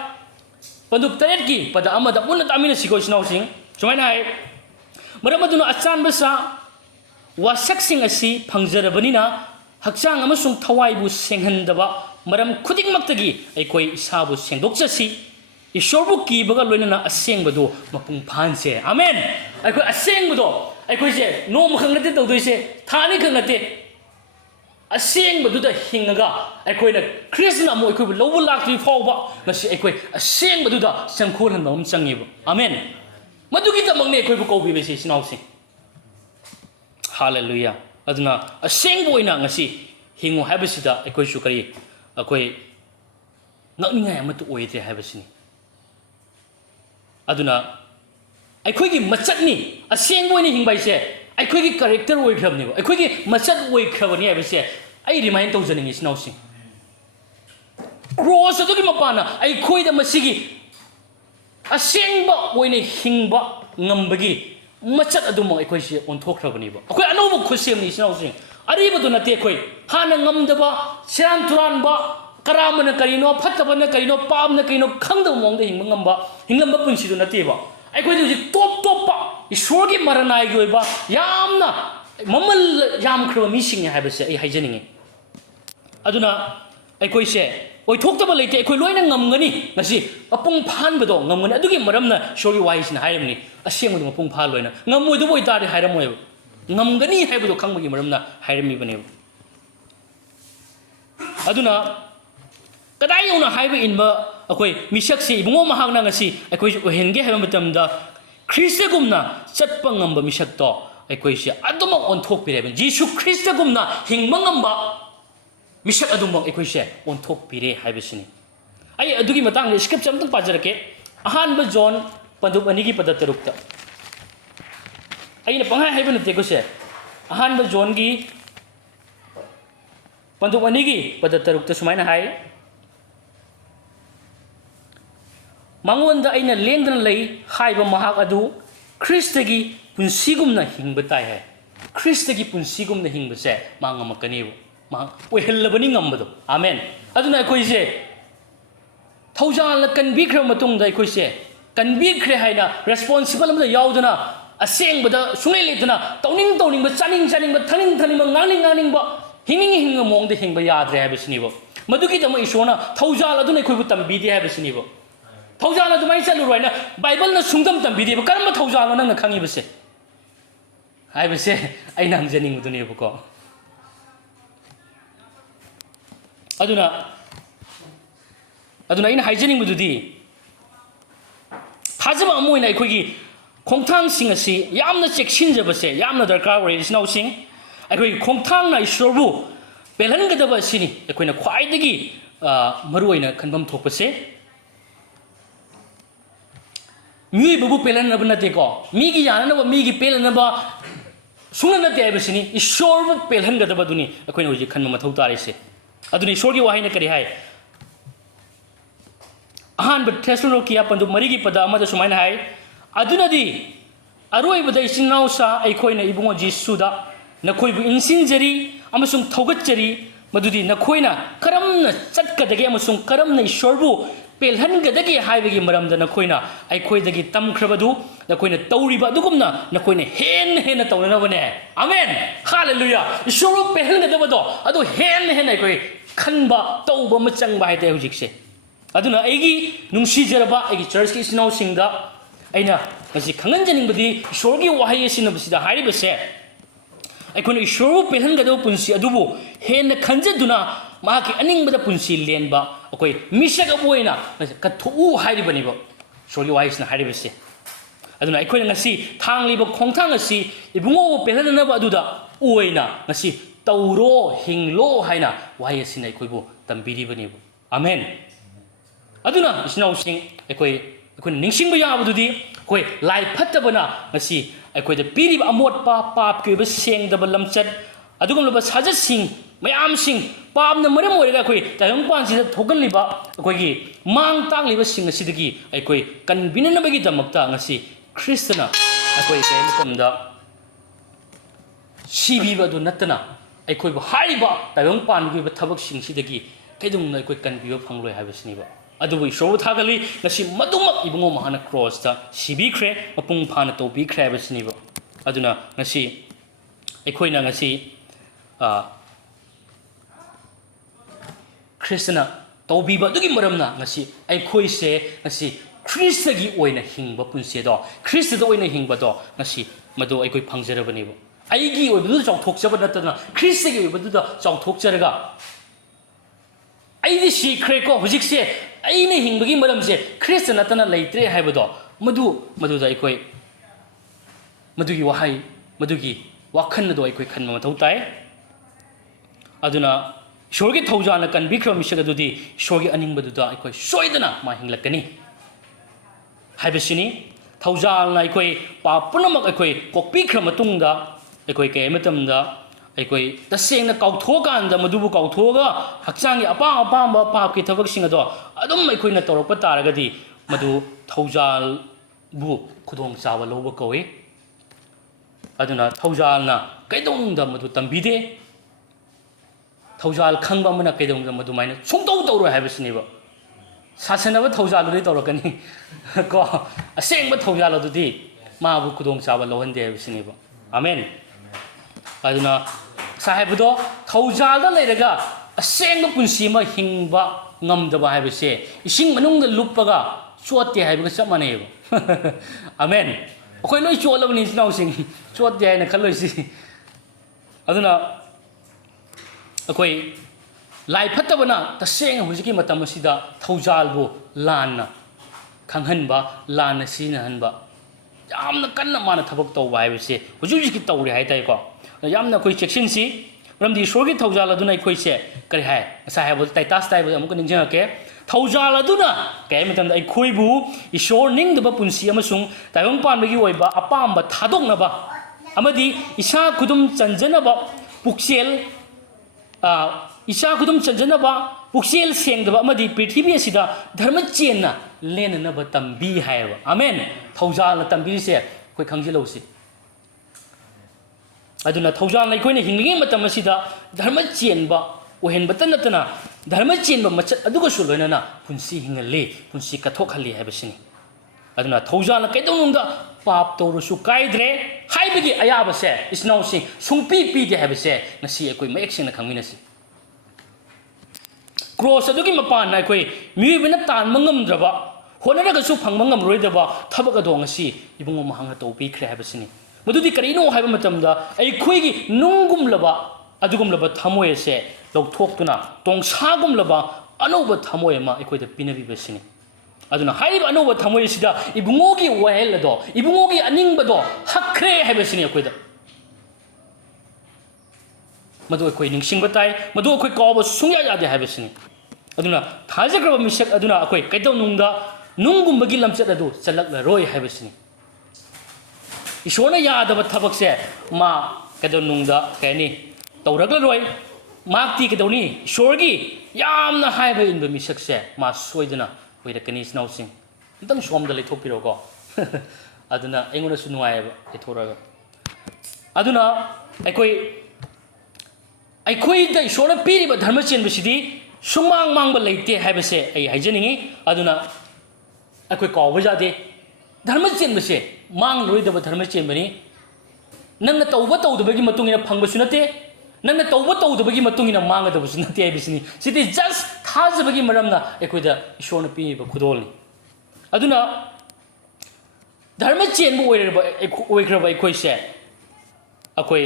paduk taret ki pada amada punna tamina sikoi sinau sing sumaina hai maram aduna achan basa wasak sing asi phangjarabani na hakchang amasung thawai bu senghandaba maram khuding maktagi aikoi isabu sengdokchasi ishorbu ki baga loina asengbado mapung phanse amen aikoi asengbado aikoi je nom khangnate tawdoise thani khangnate asengbado da hingaga aikoi na krishna mo aikoi lobu lakti fawba ngasi aikoi asengbado da sangkhol han nom changiba amen madugi tamangne aikoi bu kobi be sinausi hallelujah aduna asengbo ina ngasi hingu habasida aikoi sukari akoi nakninga amatu oite habasini aduna aikoi gi machatni asengbo ina hingbaise aikoi gi character oi khrabni aikoi gi machat oi khrabani habase ai remind tawjaningi sinausi cross adugi mapana aikoi da masigi asengba oine hingba ngambagi machat aduma aikoi se onthokhrabani ba akoi anobu khusemni sinausi aribadu nate koi hana ngamdaba siran turan ba karamana karino phatabana karino pamna karino khangda mongda hingamba punsidu nate ba aikoi du top ba isorgi maranai gi ba yamna mamal yam khro mi sing haibase ai haijaningi aduna aikoi se oi thoktaba leite aikoi loina ngamgani ngasi apung phanbado ngamgani adugi maramna sorgi waisina hairamni asengdu mapung phan loina ngamoidu boi tare hairamoi ngamgani haibado khangbagi maramna hairami bane aduna kadai yona haiba inba akoi misak se ibungo mahakna ngasi akoi ohenge haiba matamda krista gumna chatpa ngamba misak to akoi se aduma onthok pire ben jisu krista gumna hingma ngamba misak aduma akoi se onthok pire haibasini ai adugi matang scripture amtang pajarake ahanba john pandup anigi padatarukta aina pangai haiba nate ko se ahanba john gi pandup anigi padatarukta sumaina hai mangonda aina lengdana lei haiba mahak adu kristagi punsigumna hingba tai hai kristagi punsigumna hingba se mangamakani ma oihellabani ngambado amen aduna koi se thawjal kanbi khra matung dai koi se kanbi khre haina responsible amda yaudana asengbada sungai letana tawning ba chaning ba thaning ba ngangning ba hinging mongda hingba yadre habisni bo madugi dama isona thawjal aduna koi bu tambi di habisni bo thawjal adu mai chalu roina bible na sungdam tambi di bo karma thawjal na khangi base haibase ai nang janing mudune bo ko aduna ina haijaning mududi thajama amoina aikoi khongthang sing asi yamna cheksinjabase yamna darkar ore isnau sing aikoi khongthang na isorbu pelhangadaba sini aikoina khwaidagi maruoina khanbam thokpase mi babu pelanaba nate ko migi yananaba migi pelanaba sungna nate aibasini isorbu pelhangadaba duni aikoina hoji khanma mathau tarese aduni isorgi wahaina kari hai ahanba Thessalonica pandu marigi pada amada sumaina hai adunadi aroibada isinausa aikoina ibungo jisuda nakoibu insinjari amasung thaugatjari madudi nakoina karamna chatkadagi amasung karamna isorbu pelhangadagi haibagi maramda nakoina aikoidagi tamkhrabadu nakoina tawriba adugumna nakoina hen tawranabane amen hallelujah isorbu pelhangadabado adu hen aikoi khanba tawba machangba haite hujikse aduna aigi nungsijaraba aigi church ki sinau singda aina ngasi khanganjaningbadi isorgi wahai asinabasida hairibase ꯑꯩꯈꯣꯏꯅ ꯏꯁꯣꯔꯕꯨ ꯄꯦꯜꯍꯟꯒꯗꯕ ꯄꯨꯟꯁꯤ ꯑꯗꯨꯕꯨ ꯍꯦꯟꯅ ꯈꯟꯖꯗꯨꯅ ꯃꯍꯥꯛꯀꯤ ꯑꯅꯤꯡꯕꯗ ꯄꯨꯟꯁꯤ ꯂꯦꯟꯕ ꯑꯩꯈꯣꯏ ꯃꯤꯁꯛ ꯑꯃ ꯑꯣꯏꯅ ꯀꯠꯊꯣꯛꯎ ꯍꯥꯏꯔꯤꯕꯅꯦꯕ ꯏꯁꯣꯔꯒꯤ ꯋꯥꯍꯩꯁꯤꯅ ꯍꯥꯏꯔꯤꯕꯁꯦ ꯑꯗꯨꯅ ꯑꯩꯈꯣꯏꯅ ꯉꯁꯤ ꯊꯥꯡꯂꯤꯕ ꯈꯣꯡꯊꯥꯡ ꯑꯁꯤ ꯏꯕꯨꯡꯉꯣꯕꯨ ꯄꯦꯜꯍꯟꯅꯕ ꯑꯗꯨꯗ ꯑꯣꯏꯅ ꯉꯁꯤ ꯇꯧꯔꯣ ꯍꯤꯡꯂꯣ ꯍꯥꯏꯅ ꯋꯥꯍꯩ ꯑꯁꯤꯅ ꯑꯩꯈꯣꯏꯕꯨ ꯇꯝꯕꯤꯔꯤꯕꯅꯦꯕ ꯑꯃꯦꯟ ꯑꯗꯨꯅ ꯏꯆꯤꯟꯅꯥꯎꯁꯤꯡ ꯑꯩꯈꯣꯏꯅ ꯅꯤꯡꯁꯤꯡꯕ ꯌꯥꯕꯗꯨꯗꯤ ꯑꯩꯈꯣꯏ ꯂꯥꯏ ꯐꯠꯇꯕꯅ ꯉꯁꯤ ꯑꯩꯈꯣꯏꯗ ꯄꯤꯔꯤꯕ ꯑꯃꯣꯠꯄ ꯄꯥꯞꯀꯤ ꯑꯣꯏꯕ ꯁꯦꯡꯗꯕ ꯂꯝꯆꯠ ꯑꯗꯨꯒꯨꯝꯂꯕ ꯁꯥꯖꯠꯁꯤꯡ ꯃꯌꯥꯝꯁꯤꯡ ꯄꯥꯞꯅ ꯃꯔꯝ ꯑꯣꯏꯔꯒ ꯑꯩꯈꯣꯏ ꯇꯥꯏꯕꯪꯄꯥꯟꯁꯤꯗ ꯊꯣꯛꯍꯜꯂꯤꯕ ꯑꯩꯈꯣꯏꯒꯤ ꯃꯥꯡ ꯇꯥꯛꯂꯤꯕꯁꯤꯡ ꯑꯁꯤꯗꯒꯤ ꯑꯩꯈꯣꯏ ꯀꯟꯕꯤꯅꯅꯕꯒꯤꯗꯃꯛꯇ ꯉꯁꯤ ꯈ꯭ꯔꯤꯁꯇꯅ ꯑꯩꯈꯣꯏ ꯀꯔꯤ ꯃꯇꯝꯗ ꯁꯤꯕꯤꯕ ꯑꯗꯨ ꯅꯠꯇꯅ ꯑꯩꯈꯣꯏꯕꯨ ꯍꯥꯏꯔꯤꯕ ꯇꯥꯏꯕꯪꯄꯥꯟꯒꯤ ꯑꯣꯏꯕ ꯊꯕꯛꯁꯤꯡꯁꯤꯗꯒꯤ ꯀꯩꯗꯧꯅ ꯑꯩꯈꯣꯏ ꯀꯟꯕꯤꯕ ꯐꯪꯂꯣꯏ ꯍꯥꯏꯕꯁꯤꯅꯦꯕ ꯑꯗꯨꯕꯨ ꯏꯁꯣꯔꯕꯨ ꯊꯥꯒꯠꯂꯤ ꯉꯁꯤ ꯃꯗꯨꯃꯛ ꯏꯕꯨꯡꯉꯣ ꯃꯍꯥꯛꯅ ꯀ꯭ꯔꯣꯁꯇ ꯁꯤꯕꯤꯈ꯭ꯔꯦ ꯃꯄꯨꯡ ꯐꯥꯅ ꯇꯧꯕꯤꯈ꯭ꯔꯦ ꯍꯥꯏꯕꯁꯤꯅꯦꯕ ꯑꯗꯨꯅ ꯉꯁꯤ ꯑꯩꯈꯣꯏꯅ ꯉꯁꯤ ꯈ꯭ꯔꯤꯁꯇꯅ ꯇꯧꯕꯤꯕ ꯑꯗꯨꯒꯤ ꯃꯔꯝꯅ ꯉꯁꯤ ꯑꯩꯈꯣꯏꯁꯦ ꯉꯁꯤ ꯈ꯭ꯔꯤꯁꯇꯒꯤ ꯑꯣꯏꯅ ꯍꯤꯡꯕ ꯄꯨꯟꯁꯤꯗꯣ ꯈ꯭ꯔꯤꯁꯇꯗ ꯑꯣꯏꯅ ꯍꯤꯡꯕꯗꯣ ꯉꯁꯤ ꯃꯗꯨ ꯑꯩꯈꯣꯏ ꯐꯪꯖꯔꯕꯅꯦꯕ ꯑꯩꯒꯤ ꯑꯣꯏꯕꯗꯨꯗ ꯆꯥꯎꯊꯣꯛꯆꯕ ꯅꯠꯇꯅ ꯈ꯭ꯔꯤꯁꯇꯒꯤ ꯑꯣꯏꯕꯗꯨꯗ ꯆꯥꯎꯊꯣꯛꯆꯔꯒ ꯑꯩꯗꯤ ꯁꯤꯈ꯭ꯔꯦꯀꯣ ꯍꯧꯖꯤꯛꯁꯦ ꯑꯩꯅ ꯍꯤꯡꯕꯒꯤ ꯃꯔꯝꯁꯦ ꯈ꯭ꯔꯤꯁꯇ ꯅꯠꯇꯅ ꯂꯩꯇ꯭ꯔꯦ ꯍꯥꯏꯕꯗꯣ ꯃꯗꯨꯗ ꯑꯩꯈꯣꯏ ꯃꯗꯨꯒꯤ ꯋꯥꯍꯩ ꯃꯗꯨꯒꯤ ꯋꯥꯈꯜ ꯑꯗꯨ ꯑꯩꯈꯣꯏ ꯈꯟꯕ ꯃꯊꯧ ꯇꯥꯏ ꯑꯗꯨꯅ ꯏꯁꯣꯔꯒꯤ ꯊꯧꯖꯥꯜꯅ ꯀꯟꯕꯤꯈ꯭ꯔꯕ ꯃꯤꯁꯛ ꯑꯗꯨꯗꯤ ꯏꯁꯣꯔꯒꯤ ꯑꯅꯤꯡꯕꯗꯨꯗ ꯑꯩꯈꯣꯏ ꯁꯣꯏꯗꯅ ꯃꯥ ꯍꯤꯡꯂꯛꯀꯅꯤ ꯍꯥꯏꯕꯁꯤꯅꯤ ꯊꯧꯖꯥꯜꯅ ꯑꯩꯈꯣꯏ ꯄꯥꯞ ꯄꯨꯝꯅꯃꯛ ꯑꯩꯈꯣꯏ ꯀꯣꯛꯄꯤꯈ꯭ꯔ ꯃꯇꯨꯡꯗ ꯑꯩꯈꯣꯏ ꯀꯩ ꯃꯇꯝꯗ ꯑꯩꯈꯣꯏ ꯇꯁꯦꯡꯅ ꯀꯥꯎꯊꯣꯛꯑꯀꯥꯟꯗ ꯃꯗꯨꯕꯨ ꯀꯥꯎꯊꯣꯛꯑꯒ ꯍꯛꯆꯥꯡꯒꯤ ꯑꯄꯥꯝꯕ ꯄꯥꯞꯀꯤ ꯊꯕꯛꯁꯤꯡ ꯑꯗꯣ ꯑꯗꯨꯝ ꯑꯩꯈꯣꯏꯅ ꯇꯧꯔꯛꯄ ꯇꯥꯔꯒꯗꯤ ꯃꯗꯨ ꯊꯧꯖꯥꯜꯕꯨ ꯈꯨꯗꯣꯡꯆꯥꯕ ꯂꯧꯕ ꯀꯧꯏ ꯑꯗꯨꯅ ꯊꯧꯖꯥꯜꯅ ꯀꯩꯗꯧꯅꯨꯡꯗ ꯃꯗꯨ ꯇꯝꯕꯤꯗꯦ ꯊꯧꯖꯥꯜ ꯈꯪꯕ ꯑꯃꯅ ꯀꯩꯗꯧꯅꯨꯡꯗ ꯃꯗꯨꯃꯥꯏꯅ ꯁꯨꯡꯇꯧ ꯇꯧꯔꯣꯏ ꯍꯥꯏꯕꯁꯤꯅꯦꯕ ꯁꯥꯁꯟꯅꯕ ꯊꯧꯖꯥꯜꯗꯨꯗꯤ ꯇꯧꯔꯛꯀꯅꯤ ꯀꯣ ꯑꯁꯦꯡꯕ ꯊꯧꯖꯥꯜ ꯑꯗꯨꯗꯤ ꯃꯥꯕꯨ ꯈꯨꯗꯣꯡꯆꯥꯕ ꯂꯧꯍꯟꯗꯦ ꯍꯥꯏꯕꯁꯤꯅꯦꯕ ꯑꯃꯦꯟ ꯑꯗꯨꯅ ꯍꯥꯏꯕꯗꯣ ꯊꯧꯖꯥꯜꯗ ꯂꯩꯔꯒ ꯑꯁꯦꯡꯕ ꯄꯨꯟꯁꯤ ꯑꯃ ꯍꯤꯡꯕ ꯉꯝꯗꯕ ꯍꯥꯏꯕꯁꯦ ꯏꯁꯤꯡ ꯃꯅꯨꯡꯗ ꯂꯨꯞꯄꯒ ꯆꯣꯠꯇꯦ ꯍꯥꯏꯕꯒ ꯆꯞ ꯃꯥꯟꯅꯩꯕ ꯑꯃꯦꯟ ꯑꯩꯈꯣꯏ ꯂꯣꯏ ꯆꯣꯠꯂꯕꯅꯤ ꯏꯆꯤꯟ ꯏꯅꯥꯎꯁꯤꯡ ꯆꯣꯠꯇꯦ ꯍꯥꯏꯅ ꯈꯜꯂꯣꯏꯁꯤ ꯑꯗꯨꯅ ꯑꯩꯈꯣꯏ ꯂꯥꯏ ꯐꯠꯇꯕꯅ ꯇꯁꯦꯡꯅ ꯍꯧꯖꯤꯛꯀꯤ ꯃꯇꯝ ꯑꯁꯤꯗ ꯊꯧꯖꯥꯜꯕꯨ ꯂꯥꯟꯅ ꯈꯪꯍꯟꯕ ꯂꯥꯟꯅ ꯁꯤꯖꯤꯟꯅꯍꯟꯕ ꯌꯥꯝꯅ ꯀꯟꯅ ꯃꯥꯅ ꯊꯕꯛ ꯇꯧꯕ ꯍꯥꯏꯕꯁꯦ ꯍꯧꯖꯤꯛ ꯇꯧꯔꯦ ꯍꯥꯏꯇꯥꯔꯦꯀꯣ ꯌꯥꯝꯅ ꯑꯩꯈꯣꯏ ꯆꯦꯛꯁꯤꯟꯁꯤ ꯃꯔꯝꯗꯤ ꯏꯁꯣꯔꯒꯤ ꯊꯧꯖꯥꯜ ꯑꯗꯨꯅ ꯑꯩꯈꯣꯏꯁꯦ ꯀꯔꯤ ꯍꯥꯏ ꯉꯁꯥꯏ ꯍꯥꯏꯕꯗ ꯇꯥꯏꯇꯥꯁ ꯇꯥꯏꯕꯗ ꯑꯃꯨꯛꯀ ꯅꯤꯡꯁꯤꯡꯉꯛꯀꯦ ꯊꯧꯖꯥꯜ ꯑꯗꯨꯅ ꯀꯩ ꯍꯥꯏ ꯃꯇꯝꯗ ꯑꯩꯈꯣꯏꯕꯨ ꯏꯁꯣꯔ ꯅꯤꯡꯗꯕ ꯄꯨꯟꯁꯤ ꯑꯃꯁꯨꯡ ꯇꯥꯏꯕꯪꯄꯥꯟꯕꯒꯤ ꯑꯣꯏꯕ ꯑꯄꯥꯝꯕ ꯊꯥꯗꯣꯛꯅꯕ ꯑꯃꯗꯤ ꯏꯁꯥ ꯈꯨꯗꯨꯝ ꯆꯟꯖꯅꯕ ꯄꯨꯛꯆꯦꯜ ꯏꯁꯥ ꯈꯨꯗꯨꯝ ꯆꯟꯖꯅꯕ ꯄꯨꯛꯆꯦꯜ ꯁꯦꯡꯗꯕ ꯑꯃꯗꯤ ꯄ꯭ꯔꯤꯊꯤꯕꯤ ꯑꯁꯤꯗ ꯙꯔꯃ ꯆꯦꯟꯅ ꯂꯦꯟꯅꯅꯕ ꯇꯝꯕꯤ ꯍꯥꯏꯌꯦꯕ ꯑꯃꯦꯟ ꯊꯧꯖꯥꯜꯅ ꯇꯝꯕꯤꯔꯤꯁꯦ ꯑꯩꯈꯣꯏ ꯈꯪꯖꯤꯜꯂꯧꯁꯤ ꯑꯗꯨꯅ ꯊꯧꯖꯥꯜꯅ ꯑꯩꯈꯣꯏꯅ ꯍꯤꯡꯂꯤꯉꯩ ꯃꯇꯝ ꯑꯁꯤꯗ ꯙꯔꯃ ꯆꯦꯟꯕ ꯑꯣꯏꯍꯟꯕꯇ ꯅꯠꯇꯅ ꯙꯔꯃ ꯆꯦꯟꯕ ꯃꯆꯠ ꯑꯗꯨꯒꯁꯨ ꯂꯣꯏꯅꯅ ꯄꯨꯟꯁꯤ ꯍꯤꯡꯍꯜꯂꯤ ꯄꯨꯟꯁꯤ ꯀꯠꯊꯣꯛꯍꯜꯂꯤ ꯍꯥꯏꯕꯁꯤꯅꯤ ꯑꯗꯨꯅ ꯊꯧꯖꯥꯜꯅ ꯀꯩꯗꯧꯅꯨꯡꯗ ꯄꯥꯞ ꯇꯧꯔꯁꯨ ꯀꯥꯏꯗ꯭ꯔꯦ ꯍꯥꯏꯕꯒꯤ ꯑꯌꯥꯕꯁꯦ ꯏꯆꯤꯟꯅꯥꯎꯁꯤꯡ ꯁꯨꯡꯄꯤ ꯄꯤꯗꯦ ꯍꯥꯏꯕꯁꯦ ꯉꯁꯤ ꯑꯩꯈꯣꯏ ꯃꯌꯦꯛ ꯁꯦꯡꯅ ꯈꯪꯃꯤꯟꯅꯁꯤ ꯀ꯭ꯔꯣꯁ ꯑꯗꯨꯒꯤ ꯃꯄꯥꯟꯅ ꯑꯩꯈꯣꯏ ꯃꯤꯑꯣꯏꯕꯅ ꯇꯥꯟꯕ ꯉꯝꯗ꯭ꯔꯕ ꯍꯣꯠꯅꯔꯒꯁꯨ ꯐꯪꯕ ꯉꯝꯂꯣꯏꯗꯕ ꯊꯕꯛ ꯑꯗꯣ ꯉꯁꯤ ꯏꯕꯨꯡꯉꯣ ꯃꯍꯥꯛꯅ ꯇꯧꯕꯤꯈ꯭ꯔꯦ ꯍꯥꯏꯕꯁꯤꯅꯤ ꯃꯗꯨꯗꯤ ꯀꯔꯤꯅꯣ ꯍꯥꯏꯕ ꯃꯇꯝꯗ ꯑꯩꯈꯣꯏꯒꯤ ꯅꯨꯡꯒꯨꯝꯂꯕ ꯑꯗꯨꯒꯨꯝꯂꯕ ꯊꯃꯣꯏ ꯑꯁꯦ ꯂꯧꯊꯣꯛꯇꯨꯅ ꯇꯣꯡꯁꯥꯒꯨꯝꯂꯕ ꯑꯅꯧꯕ ꯊꯃꯣꯏ ꯑꯃ ꯑꯩꯈꯣꯏꯗ ꯄꯤꯅꯕꯤꯕꯁꯤꯅꯤ ꯑꯗꯨꯅ ꯍꯥꯏꯔꯤꯕ ꯑꯅꯧꯕ ꯊꯃꯣꯏ ꯑꯁꯤꯗ ꯏꯕꯨꯡꯉꯣꯒꯤ ꯋꯥꯍꯦꯜ ꯑꯗꯣ ꯏꯕꯨꯡꯉꯣꯒꯤ ꯑꯅꯤꯡꯕꯗꯣ ꯍꯛꯈ꯭ꯔꯦ ꯍꯥꯏꯕꯁꯤꯅꯤ ꯑꯩꯈꯣꯏꯗ ꯃꯗꯨ ꯑꯩꯈꯣꯏ ꯅꯤꯡꯁꯤꯡꯕ ꯇꯥꯏ ꯃꯗꯨ ꯑꯩꯈꯣꯏ ꯀꯥꯎꯕ ꯁꯨꯡꯌꯥ ꯌꯥꯗꯦ ꯍꯥꯏꯕꯁꯤꯅꯤ ꯑꯗꯨꯅ ꯊꯥꯖꯈ꯭ꯔꯕ ꯃꯤꯁꯛ ꯑꯗꯨꯅ ꯑꯩꯈꯣꯏ ꯀꯩꯗꯧꯅꯨꯡꯗ ꯅꯨꯡꯒꯨꯝꯕꯒꯤ ꯂꯝꯆꯠ ꯑꯗꯨ ꯆꯠꯂꯛꯂꯔꯣꯏ ꯍꯥꯏꯕꯁꯤꯅꯤ ꯏꯁꯣꯔꯅ ꯌꯥꯗꯕ ꯊꯕꯛꯁꯦ ꯃꯥ ꯀꯩꯗꯧꯅꯨꯡꯗ ꯀꯩ ꯍꯥꯏꯅꯤ ꯇꯧꯔꯛꯂꯔꯣꯏ ꯃꯍꯥꯛꯇꯤ ꯀꯩꯗꯧꯅꯤ ꯏꯁꯣꯔꯒꯤ ꯌꯥꯝꯅ ꯍꯥꯏꯕ ꯏꯟꯕ ꯃꯤꯁꯛꯁꯦ ꯃꯥ ꯁꯣꯏꯗꯅ ꯑꯣꯏꯔꯛꯀꯅꯤ ꯏꯆꯤꯟꯅꯥꯎꯁꯤꯡ ꯑꯝꯇꯪ ꯁꯣꯝꯗ ꯂꯩꯊꯣꯛꯄꯤꯔꯣꯀꯣ ꯑꯗꯨꯅ ꯑꯩꯉꯣꯟꯗꯁꯨ ꯅꯨꯡꯉꯥꯏꯌꯦꯕ ꯂꯩꯊꯣꯛꯑꯒ ꯑꯗꯨꯅ ꯑꯩꯈꯣꯏꯗ ꯏꯁꯣꯔꯅ ꯄꯤꯔꯤꯕ ꯙꯔꯃ ꯆꯦꯟꯕꯁꯤꯗꯤ ꯁꯨꯡꯃꯥꯡ ꯃꯥꯡꯕ ꯂꯩꯇꯦ ꯍꯥꯏꯕꯁꯦ ꯑꯩ ꯍꯥꯏꯖꯅꯤꯡꯉꯤ ꯑꯗꯨꯅ ꯑꯩꯈꯣꯏ ꯀꯥꯎꯕ ꯌꯥꯗꯦ ꯙꯔꯃ ꯆꯦꯟꯕꯁꯦ ꯃꯥꯡꯂꯔꯣꯏꯗꯕ ꯙꯔꯃ ꯆꯦꯟꯕꯅꯤ ꯅꯪꯅ ꯇꯧꯕ ꯇꯧꯗꯕꯒꯤ ꯃꯇꯨꯡ ꯏꯟꯅ ꯐꯪꯕꯁꯨ ꯅꯠꯇꯦ ꯅꯪꯅ ꯇꯧꯕ ꯇꯧꯗꯕꯒꯤ ꯃꯇꯨꯡ ꯏꯟꯅ ꯃꯥꯡꯒꯗꯕꯁꯨ ꯅꯠꯇꯦ ꯍꯥꯏꯕꯁꯤꯅꯤ ꯁꯤꯗꯤ ꯖꯁ ꯊꯥꯖꯕꯒꯤ ꯃꯔꯝꯅ ꯑꯩꯈꯣꯏꯗ ꯏꯁꯣꯔꯅ ꯄꯤꯔꯤꯕ ꯈꯨꯗꯣꯜꯅꯤ ꯑꯗꯨꯅ ꯙꯔꯃ ꯆꯦꯟꯕ ꯑꯣꯏꯈ꯭ꯔꯕ ꯑꯩꯈꯣꯏꯁꯦ ꯑꯩꯈꯣꯏ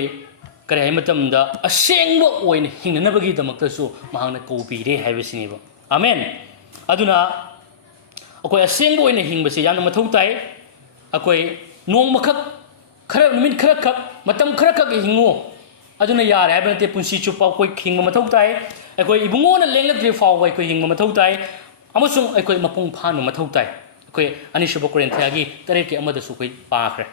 ꯀꯔꯤ ꯍꯥꯏ ꯃꯇꯝꯗ ꯑꯁꯦꯡꯕ ꯑꯣꯏꯅ ꯍꯤꯡꯅꯅꯕꯒꯤꯗꯃꯛꯇꯁꯨ ꯃꯍꯥꯛꯅ ꯀꯧꯕꯤꯔꯦ ꯍꯥꯏꯕꯁꯤꯅꯦꯕ ꯑꯃꯦꯟ ꯑꯗꯨꯅ ꯑꯩꯈꯣꯏ ꯑꯁꯦꯡꯕ ꯑꯣꯏꯅ ꯍꯤꯡꯕꯁꯤ ꯌꯥꯝꯅ ꯃꯊꯧ ꯇꯥꯏ ꯑꯩꯈꯣꯏ ꯅꯣꯡꯃꯈꯛ ꯈꯔ ꯅꯨꯃꯤꯠ ꯈꯔꯈꯛ ꯃꯇꯝ ꯈꯔꯈꯛ ꯍꯤꯡꯉꯨ ꯑꯗꯨꯅ ꯌꯥꯔꯦ ꯍꯥꯏꯕ ꯅꯠꯇꯦ ꯄꯨꯟꯁꯤ ꯆꯨꯞꯄ ꯑꯩꯈꯣꯏ ꯍꯤꯡꯕ ꯃꯊꯧ ꯇꯥꯏ ꯑꯩꯈꯣꯏ ꯏꯕꯨꯡꯉꯣꯅ ꯂꯦꯡꯂꯛꯇ꯭ꯔꯤ ꯐꯥꯎꯕ ꯑꯩꯈꯣꯏ ꯍꯤꯡꯕ ꯃꯊꯧ ꯇꯥꯏ ꯑꯃꯁꯨꯡ ꯑꯩꯈꯣই ꯃꯄꯨꯡ ꯐꯥꯍꯟꯕ ꯃꯊꯧ ꯇꯥꯏ ꯑꯩꯈꯣꯏ ꯑꯅꯤꯁꯨꯕ ꯀꯣꯔꯤꯟꯊꯤꯌꯥꯒꯤ 8:1ꯗꯁꯨ ꯑꯩꯈꯣꯏ ꯄꯥꯈ꯭ꯔꯦ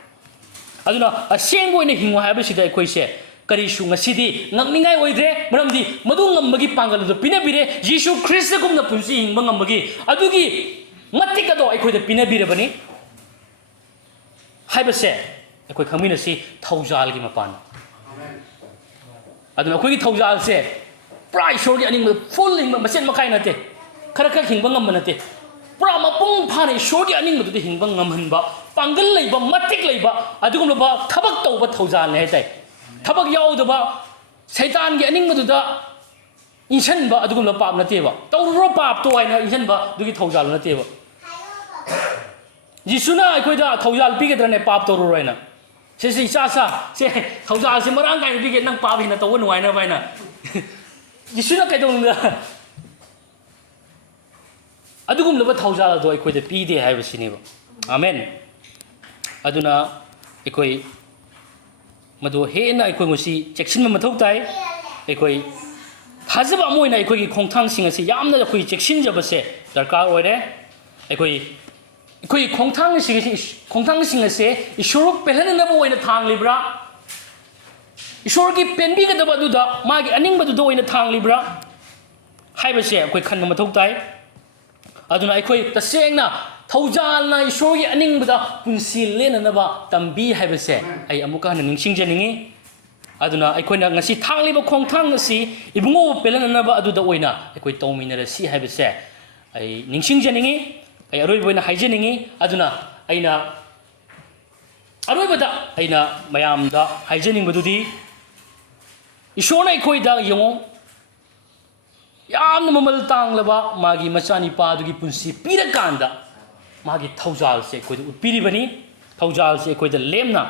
ꯑꯗꯨꯅ ꯑꯁꯦꯡꯕ ꯑꯣꯏꯅ ꯍꯤꯡꯉꯨ ꯍꯥꯏꯕꯁꯤꯗ ꯑꯩꯈꯣꯏꯁꯦ ꯀꯔꯤꯁꯨ ꯉꯁꯤꯗꯤ ꯉꯛꯅꯤꯡꯉꯥꯏ ꯑꯣꯏꯗ꯭ꯔꯦ ꯃꯔꯝꯗꯤ ꯃꯗꯨ ꯉꯝꯕꯒꯤ ꯄꯥꯡꯒꯜ ꯑꯗꯨ ꯄꯤꯅꯕꯤꯔꯦ ꯌꯤꯁꯨ ꯈ꯭ꯔꯤꯁꯇꯒꯨꯝꯅ ꯄꯨꯟꯁꯤ ꯍꯤꯡꯕ ꯉꯝꯕꯒꯤ ꯑꯗꯨꯒꯤ ꯃꯇꯤꯛ ꯑꯗꯣ ꯑꯩꯈꯣꯏꯗ ꯄꯤꯅꯕꯤꯔꯕꯅꯤ ꯍꯥꯏꯕꯁꯦ ꯑꯩꯈꯣꯏ ꯈꯪꯃꯤꯟꯅꯁꯤ ꯊꯧꯖꯥꯜꯒꯤ ꯃꯄꯥꯟ ꯑꯗꯨꯅ ꯑꯩꯈꯣꯏꯒꯤ ꯊꯧꯖꯥꯜꯁꯦ ꯄꯨꯔꯥ ꯏꯁꯣꯔꯒꯤ ꯑꯅꯤꯡꯕ ꯐꯨꯜ ꯍꯤꯡꯕ ꯃꯆꯦꯠ ꯃꯈꯥꯏ ꯅꯠꯇꯦ ꯈꯔ ꯈꯔ ꯍꯤꯡꯕ ꯉꯝꯕ ꯅꯠꯇꯦ ꯄꯨꯔꯥ ꯃꯄꯨꯡ ꯐꯥꯅ ꯏꯁꯣꯔꯒꯤ ꯑꯅꯤꯡꯕꯗꯨꯗ ꯍꯤꯡꯕ ꯉꯝꯍꯟꯕ ꯄꯥꯡꯒꯜ ꯂꯩꯕ ꯃꯇꯤꯛ ꯂꯩꯕ ꯑꯗꯨꯒꯨꯝꯂꯕ ꯊꯕꯛ ꯇꯧꯕ ꯊꯧꯖꯥꯜꯅꯤ ꯍꯥꯏꯇꯥꯏ ꯊꯕꯛ ꯌꯥꯎꯗꯕ ꯁꯩꯇꯥꯟꯒꯤ ꯑꯅꯤꯡꯕꯗꯨꯗ ꯏꯟꯁꯤꯟꯕ ꯑꯗꯨꯒꯨꯝꯂꯕ ꯄꯥꯞ ꯅꯠꯇꯦꯕ ꯇꯧꯔꯨꯔꯣ ꯄꯥꯞꯇꯣ ꯍꯥꯏꯅ ꯏꯟꯁꯤꯟꯕ ꯑꯗꯨꯒꯤ ꯊꯧꯖꯥꯜ ꯅꯠꯇꯦꯕ ꯌꯤꯁꯨꯅ ꯑꯩꯈꯣꯏꯗ ꯊꯧꯖꯥꯜ ꯄꯤꯒꯗ꯭ꯔꯅꯦ ꯄꯥꯞ ꯇꯧꯔꯨꯔꯣ ꯍꯥꯏꯅ ꯁꯤ ꯏꯆꯥ ꯁꯦ ꯊꯧꯖꯥꯜꯁꯦ ꯃꯔꯥꯡ ꯀꯥꯏꯅ ꯄꯤꯒꯦ ꯅꯪ ꯄꯥꯞ ꯍꯦꯟꯅ ꯇꯧꯕ ꯅꯨꯡꯉꯥꯏꯅꯕ ꯍꯥꯏꯅ ꯌꯤꯁꯨꯅ ꯀꯩꯗꯧꯅꯨꯡꯗ ꯑꯗꯨꯒꯨꯝꯂꯕ ꯊꯧꯖꯥꯜ ꯑꯗꯣ ꯑꯩꯈꯣꯏꯗ ꯄꯤꯗꯦ ꯍꯥꯏꯕꯁꯤꯅꯦꯕ ꯑꯃꯦꯟ ꯑꯗꯨꯅ ꯑꯩꯈꯣꯏ ꯃꯗꯨ ꯍꯦꯟꯅ ꯑꯩꯈꯣꯏ ꯉꯁꯤ ꯆꯦꯛꯁꯤꯟꯕ ꯃꯊꯧ ꯇꯥꯏ ꯑꯩꯈꯣই ꯊꯥꯖꯕ ꯑꯃ ꯑꯣꯏꯅ ꯑꯩꯈꯣꯏꯒꯤ ꯈꯣꯡꯊꯥꯡꯁꯤꯡ ꯑꯁꯤ ꯌꯥꯝꯅ ꯑꯩꯈꯣꯏ ꯆꯦꯛꯁꯤꯟꯖꯕꯁꯦ ꯗꯔꯀꯥꯔ ꯑꯣꯏꯔꯦ ꯑꯩꯈꯣꯏ ꯈꯣꯡꯊꯥꯡꯁꯤꯡ ꯑꯁꯦ ꯏꯁꯣꯔ ꯄꯦꯜꯍꯟꯅꯕ ꯑꯣꯏꯅ ꯊꯥꯡꯂꯤꯕ꯭ꯔꯥ ꯏꯁꯣꯔꯒꯤ ꯄꯦꯟꯕꯤꯒꯗꯕ ꯑꯗꯨꯗ ꯃꯥꯒꯤ ꯑꯅꯤꯡꯕꯗꯨꯗ ꯑꯣꯏꯅ ꯊꯥꯡꯂꯤꯕ꯭ꯔꯥ ꯍꯥꯏꯕꯁꯦ ꯑꯩꯈꯣꯏ ꯈꯟꯕ ꯃꯊꯧ ꯇꯥꯏ ꯑꯗꯨꯅ ꯑꯩꯈꯣꯏ ꯇꯁꯦꯡꯅ ꯊꯧꯖꯥꯜꯅ ꯏꯁꯣꯔꯒꯤ ꯑꯅꯤꯡꯕꯗ ꯄꯨꯟꯁꯤ ꯂꯦꯟꯅꯅꯕ ꯇꯝꯕꯤ ꯍꯥꯏꯕꯁꯦ ꯑꯩ ꯑꯃꯨꯛꯀ ꯍꯟꯅ ꯅꯤꯡꯁꯤꯡꯖꯅꯤꯡꯉꯤ ꯑꯗꯨꯅ ꯑꯩꯈꯣꯏꯅ ꯉꯁꯤ ꯊꯥꯡꯂꯤꯕ ꯈꯣꯡꯊꯥꯡ ꯑꯁꯤ ꯏꯕꯨꯡꯉꯣꯕꯨ ꯄꯦꯜꯍꯟꯅꯕ ꯑꯗꯨꯗ ꯑꯣꯏꯅ ꯑꯩꯈꯣꯏ ꯇꯧꯃꯤꯟꯅꯔꯁꯤ ꯍꯥꯏꯕꯁꯦ ꯑꯩ ꯅꯤꯡꯁꯤꯡꯖꯅꯤꯡꯉꯤ ꯑꯩ ꯑꯔꯣꯏꯕ ꯑꯣꯏꯅ ꯍꯥꯏꯖꯅꯤꯡꯉꯤ ꯑꯗꯨꯅ ꯑꯔꯣꯏꯕꯗ ꯑꯩꯅ ꯃꯌꯥꯝꯗ ꯍꯥꯏꯖꯅꯤꯡꯕꯗꯨꯗꯤ ꯏꯁꯣꯔꯅ ꯑꯩꯈꯣꯏꯗ ꯌꯦꯡꯉꯣ ꯌꯥꯝꯅ ꯃꯃꯜ ꯇꯥꯡꯂꯕ ꯃꯥꯒꯤ ꯃꯆꯥꯅꯤꯄꯥꯗꯨꯒꯤ ꯄꯨꯟꯁꯤ ꯄꯤꯔꯀꯥꯟꯗ ꯃꯥꯒꯤ ꯊꯧꯖꯥꯜꯁꯦ ꯑꯩꯈꯣꯏꯗ ꯎꯠꯄꯤꯔꯤꯕꯅꯤ ꯊꯧꯖꯥꯜꯁꯦ ꯑꯩꯈꯣꯏꯗ ꯂꯦꯝꯅ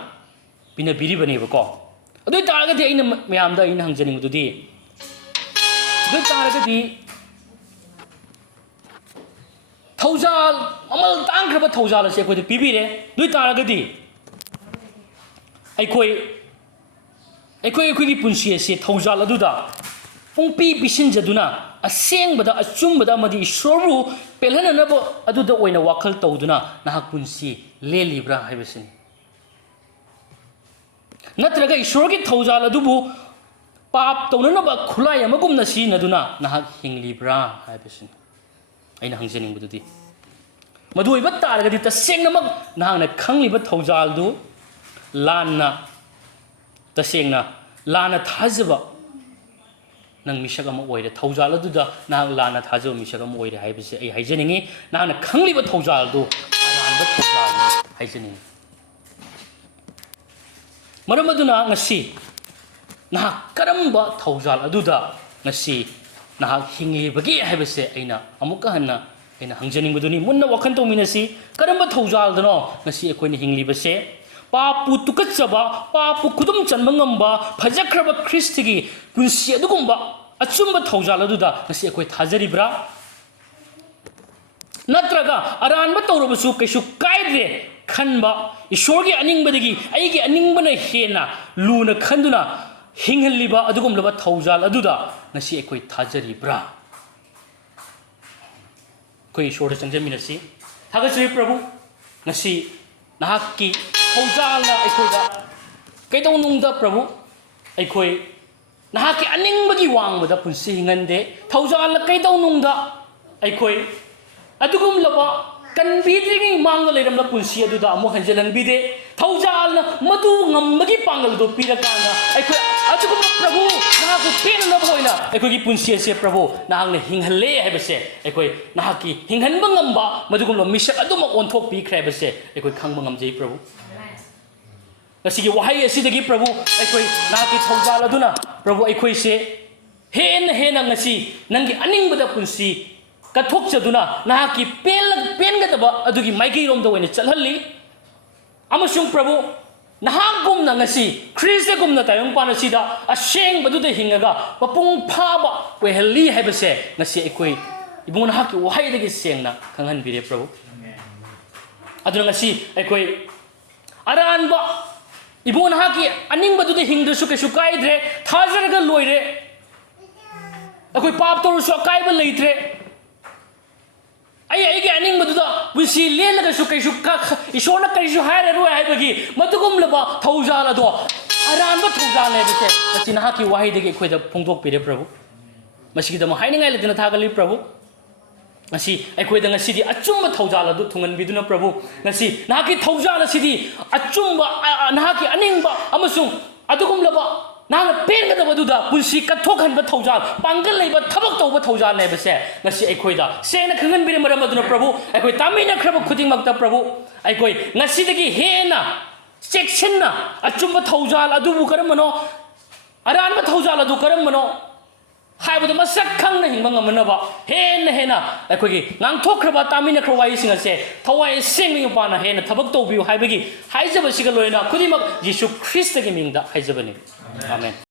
ꯄꯤꯅꯕꯤꯔꯤꯕꯅꯦꯕꯀꯣ ꯑꯗꯨ ꯑꯣꯏꯇꯥꯔꯒꯗꯤ ꯑꯩꯅ ꯃꯌꯥꯝꯗ ꯑꯩꯅ ꯍꯪꯖꯅꯤꯡꯕꯗꯨꯗꯤ ꯑꯗꯨ ꯑꯣꯏꯇꯥꯔꯒꯗꯤ ꯊꯧꯖꯥꯜ ꯃꯃꯜ ꯇꯥꯡꯈ꯭ꯔꯕ ꯊꯧꯖꯥꯜ ꯑꯁꯤ ꯑꯩꯈꯣꯏꯗ ꯄꯤꯕꯤꯔꯦ ꯑꯗꯨ ꯑꯣꯏꯇꯥꯔꯒꯗꯤ ꯑꯩꯈꯣꯏꯒꯤ ꯄꯨꯟꯁꯤ ꯑꯁꯤ ꯊꯧꯖꯥꯜ ꯑꯗꯨꯗ ꯄꯨꯡꯄꯤ ꯄꯤꯁꯤꯟꯖꯗꯨꯅ ꯑꯁꯦꯡꯕꯗ ꯑꯆꯨꯝꯕꯗ ꯑꯃꯗꯤ ꯏꯁꯣꯔꯕꯨ ꯄꯦꯜꯍꯟꯅꯕ ꯑꯗꯨꯗ ꯑꯣꯏꯅ ꯋꯥꯈꯜ ꯇꯧꯗꯨꯅ ꯅꯍꯥꯛ ꯄꯨꯟꯁꯤ ꯂꯦꯜꯂꯤꯕ꯭ꯔꯥ ꯍꯥꯏꯕꯁꯤꯅꯤ ꯅꯠꯇ꯭ꯔꯒ ꯏꯁꯣꯔꯒꯤ ꯊꯧꯖꯥꯜ ꯑꯗꯨꯕꯨ ꯄꯥꯞ ꯇꯧꯅꯅꯕ ꯈꯨꯠꯂꯥꯏ ꯑꯃꯒꯨꯝꯅ ꯁꯤꯖꯤꯟꯅꯗꯨꯅ ꯅꯍꯥꯛ ꯍꯤꯡꯂꯤꯕ꯭ꯔꯥ ꯍꯥꯏꯕꯁꯤꯅꯤ ꯑꯩꯅ ꯍꯪꯖꯅꯤꯡꯕꯗꯨꯗꯤ ꯃꯗꯨ ꯑꯣꯏꯕ ꯇꯥꯔꯒꯗꯤ ꯇꯁꯦꯡꯅꯃꯛ ꯅꯍꯥꯛꯅ ꯈꯪꯂꯤꯕ ꯊꯧꯖꯥꯜꯗꯨ ꯇꯁꯦꯡꯅ ꯂꯥꯟꯅ ꯊꯥꯖꯕ ꯅꯪ ꯃꯤꯁꯛ ꯑꯃ ꯑꯣꯏꯔꯦ ꯊꯧꯖꯥꯜ ꯑꯗꯨꯗ ꯅꯍꯥꯛ ꯂꯥꯟꯅ ꯊꯥꯖꯕ ꯃꯤꯁꯛ ꯑꯃ ꯑꯣꯏꯔꯦ ꯍꯥꯏꯕꯁꯦ ꯑꯩ ꯍꯥꯏꯖꯅꯤꯡꯉꯤ ꯅꯍꯥꯛꯅ ꯈꯪꯂꯤꯕ ꯊꯧꯖꯥꯜꯗꯨ ꯑꯔꯥꯟꯕ ꯊꯧꯖꯥꯜꯅꯤ ꯍꯥꯏꯖꯅꯤꯡꯉꯤ ꯃꯔꯝ ꯑꯗꯨꯅ ꯉꯁꯤ ꯅꯍꯥꯛ ꯀꯔꯝꯕ ꯊꯧꯖꯥꯜ ꯑꯗꯨꯗ ꯉꯁꯤ ꯅꯍꯥꯛ ꯍꯤꯡꯂꯤꯕꯒꯦ ꯍꯥꯏꯕꯁꯦ ꯑꯩꯅ ꯑꯃꯨꯛꯀ ꯍꯟꯅ ꯑꯩꯅ ꯍꯪꯖꯅꯤꯡꯕꯗꯨꯅꯤ ꯃꯨꯟꯅ ꯋꯥꯈꯜ ꯇꯧꯃꯤꯟꯅꯁꯤ ꯀꯔꯝꯕ ꯊꯧꯖꯥꯜꯗꯅꯣ ꯉꯁꯤ ꯑꯩꯈꯣꯏꯅ ꯍꯤꯡꯂꯤꯕꯁꯦ ꯄꯥꯞꯄꯨ ꯇꯨꯀꯠꯆꯕ ꯄꯥꯞꯄꯨ ꯈꯨꯗꯨꯝ ꯆꯟꯕ ꯉꯝꯕ ꯐꯖꯈ꯭ꯔꯕ ꯈ꯭ꯔꯤꯁꯇꯒꯤ ꯄꯨꯟꯁꯤ ꯑꯗꯨꯒꯨꯝꯕ ꯑꯆꯨꯝꯕ ꯊꯧꯖꯥꯜ ꯑꯗꯨꯗ ꯉꯁꯤ ꯑꯩꯈꯣꯏ ꯊꯥꯖꯔꯤꯕ꯭ꯔꯥ ꯅꯠꯇ꯭ꯔꯒ ꯑꯔꯥꯟꯕ ꯇꯧꯔꯕꯁꯨ ꯀꯩꯁꯨ ꯀꯥꯏꯗ꯭ꯔꯦ ꯈꯟꯕ ꯏꯁꯣꯔꯒꯤ ꯑꯅꯤꯡꯕꯗꯒꯤ ꯑꯩꯒꯤ ꯑꯅꯤꯡꯕꯅ ꯍꯦꯟꯅ ꯂꯨꯅ ꯈꯟꯗꯨꯅ ꯍꯤꯡꯍꯜꯂꯤꯕ ꯑꯗꯨꯒꯨꯝꯂꯕ ꯊꯧꯖꯥꯜ ꯑꯗꯨꯗ ꯉꯁꯤ ꯑꯩꯈꯣꯏ ꯊꯥꯖꯔꯤꯕ꯭ꯔꯥ ꯑꯩꯈꯣꯏ ꯏꯁꯣꯔꯗ ꯆꯪꯖꯃꯤꯟꯅꯁꯤ ꯊꯥꯒꯠꯆꯔꯤ ꯄ꯭ꯔꯚꯨ ꯉꯁꯤ ꯅꯍꯥꯛꯀꯤ ꯊꯧꯖꯥꯜꯅ ꯑꯩꯈꯣꯏꯗ ꯀꯩꯗꯧꯅꯨꯡꯗ ꯄ꯭ꯔꯚꯨ ꯑꯩꯈꯣꯏ ꯅꯍꯥꯛꯀꯤ ꯑꯅꯤꯡꯕꯒꯤ ꯋꯥꯡꯃꯗ ꯄꯨꯟꯁꯤ ꯍꯤꯡꯍꯟꯗꯦ ꯊꯧꯖꯥꯜꯅ ꯀꯩꯗꯧꯅꯨꯡꯗ ꯑꯩꯈꯣꯏ ꯑꯗꯨꯒꯨꯝꯂꯕ ꯀꯟꯕꯤꯗ꯭ꯔꯤꯉꯩ ꯃꯥꯡꯗ ꯂꯩꯔꯝꯕ ꯄꯨꯟꯁꯤ ꯑꯗꯨꯗ ꯑꯃꯨꯛ ꯍꯟꯖꯤꯜꯍꯟꯕꯤꯗꯦ ꯊꯧꯖꯥꯜꯅ ꯃꯗꯨ ꯉꯝꯕꯒꯤ ꯄꯥꯡꯒꯜꯗꯨ ꯄꯤꯔꯀꯥꯟꯗ ꯑꯩꯈꯣꯏ ꯑꯗꯨꯒꯨꯝꯕ ꯄ꯭ꯔꯚꯨ ꯅꯍꯥꯛꯄꯨ ꯄꯦꯟꯅꯅꯕ ꯑꯣꯏꯅ ꯑꯩꯈꯣꯏꯒꯤ ꯄꯨꯟꯁꯤ ꯑꯁꯦ ꯄ꯭ꯔꯚꯨ ꯅꯍꯥꯛꯅ ꯍꯤꯡꯍꯜꯂꯦ ꯍꯥꯏꯕꯁꯦ ꯑꯩꯈꯣꯏ ꯅꯍꯥꯛꯀꯤ ꯍꯤꯡꯍꯟꯕ ꯉꯝꯕ ꯃꯗꯨꯒꯨꯝꯕ ꯃꯤꯁꯛ ꯑꯗꯨꯃꯛ ꯑꯣꯟꯊꯣꯛꯄꯤꯈ꯭ꯔꯦ ꯍꯥꯏꯕꯁꯦ ꯑꯩꯈꯣই ꯈꯪꯕ ꯉꯝꯖꯩ ꯄ꯭ꯔꯚꯨ ꯉꯁꯤꯒꯤ ꯋꯥꯍꯩ ꯑꯁꯤꯗꯒꯤ ꯄ꯭ꯔꯚꯨ ꯑꯩꯈꯣꯏ ꯅꯍꯥꯛꯀꯤ ꯊꯧꯖꯥꯜ ꯑꯗꯨꯅ ꯄ꯭ꯔꯚꯨ ꯑꯩꯈꯣꯏꯁꯦ ꯍꯦꯟꯅ ꯉꯁꯤ ꯅꯪꯒꯤ ꯑꯅꯤꯡꯕꯗ ꯄꯨꯟꯁꯤ ꯀꯠꯊꯣꯛꯆꯗꯨꯅ ꯅꯍꯥꯛꯀꯤ ꯄꯦꯟꯒꯗꯕ ꯑꯗꯨꯒꯤ ꯃꯥꯏꯀꯩꯔꯣꯝꯗ ꯑꯣꯏꯅ ꯆꯠꯍꯜꯂꯤ ꯑꯃꯁꯨꯡ ꯄ꯭ꯔꯚꯨ ꯅꯍꯥꯛꯒꯨꯝꯅ ꯉꯁꯤ ꯈ꯭ꯔꯤꯁꯇꯒꯨꯝꯅ ꯇꯥꯏꯕꯪꯄꯥꯟ ꯑꯁꯤꯗ ꯑꯁꯦꯡꯕꯗꯨꯗ ꯍꯤꯡꯉꯒ ꯃꯄꯨꯡ ꯐꯥꯕ ꯑꯣꯏꯍꯜꯂꯤ ꯍꯥꯏꯕꯁꯦ ꯉꯁꯤ ꯑꯩꯈꯣꯏ ꯏꯕꯨꯡ ꯅꯍꯥꯛꯀꯤ ꯋꯥꯍꯩꯗꯒꯤ ꯁꯦꯡꯅ ꯈꯪꯍꯟꯕꯤꯔꯦ ꯄ꯭ꯔꯚꯨ ꯑꯗꯨꯅꯉꯁꯤ ꯑꯩꯈꯣꯏ ꯑꯔꯥꯟꯕ ꯏꯕꯨꯡ ꯅꯍꯥꯛꯀꯤ ꯑꯅꯤꯡꯕꯗꯨꯗ ꯍꯤꯡꯗ꯭ꯔꯁꯨ ꯀꯩꯁꯨ ꯀꯥꯏꯗ꯭ꯔꯦ ꯊꯥꯖꯔꯒ ꯂꯣꯏꯔꯦ ꯑꯩꯈꯣꯏ ꯄꯥꯞ ꯇꯧꯔꯁꯨ ꯑꯀꯥꯏꯕ ꯂꯩꯇ꯭ꯔꯦ ꯑꯩꯒꯤ ꯑꯅꯤꯡꯕꯗꯨꯗ ꯄꯨꯟꯁꯤ ꯂꯦꯜꯂꯒꯁꯨ ꯀꯩꯁꯨ ꯏꯁꯣꯔꯅ ꯀꯔꯤꯁꯨ ꯍꯥꯏꯔꯔꯣꯏ ꯍꯥꯏꯕꯒꯤ ꯃꯗꯨꯒꯨꯝꯂꯕ ꯊꯧꯖꯥꯜ ꯑꯗꯣ ꯑꯔꯥꯟꯕ ꯊꯧꯖꯥꯜ ꯍꯥꯏꯕꯁꯦ ꯉꯁꯤ ꯅꯍꯥꯛꯀꯤ ꯋꯥꯍꯩꯗꯒꯤ ꯑꯩꯈꯣꯏꯗ ꯐꯣꯡꯗꯣꯛꯄꯤꯔꯦ ꯄ꯭ꯔꯚꯨ ꯃꯁꯤꯒꯤꯗꯃꯛ ꯍꯥꯏꯅꯤꯡꯉꯥꯏ ꯂꯩꯇꯅ ꯊꯥꯒꯠꯂꯤ ꯄ꯭ꯔꯚꯨ ngasi aikoida ngasidi achumba thaujala du thungan biduna prabhu ngasi nahaki thaujala sidi achumba nahaki aningba amasung adugum laba nahana penga da baduda punsi kathokhan ba thaujal pangal leiba thabak tawba thaujal ne base ngasi aikoida sena khangan bire maram aduna prabhu aikoi tamina khraba khuding makta prabhu aikoi ngasi dagi hena sectionna achumba thaujal adubu karamano aranba thaujal adu karamano 하이보다 마삭 강나 힘망가 만나봐 해나 해나 아이코기 낭토크바 따미나 크로와이 싱아세 더와이 생명이 바나 해나 타박 도비우 하이베기 하이저버 시가 로이나 쿠디막 예수 크리스트의 명다 하이저버니 아멘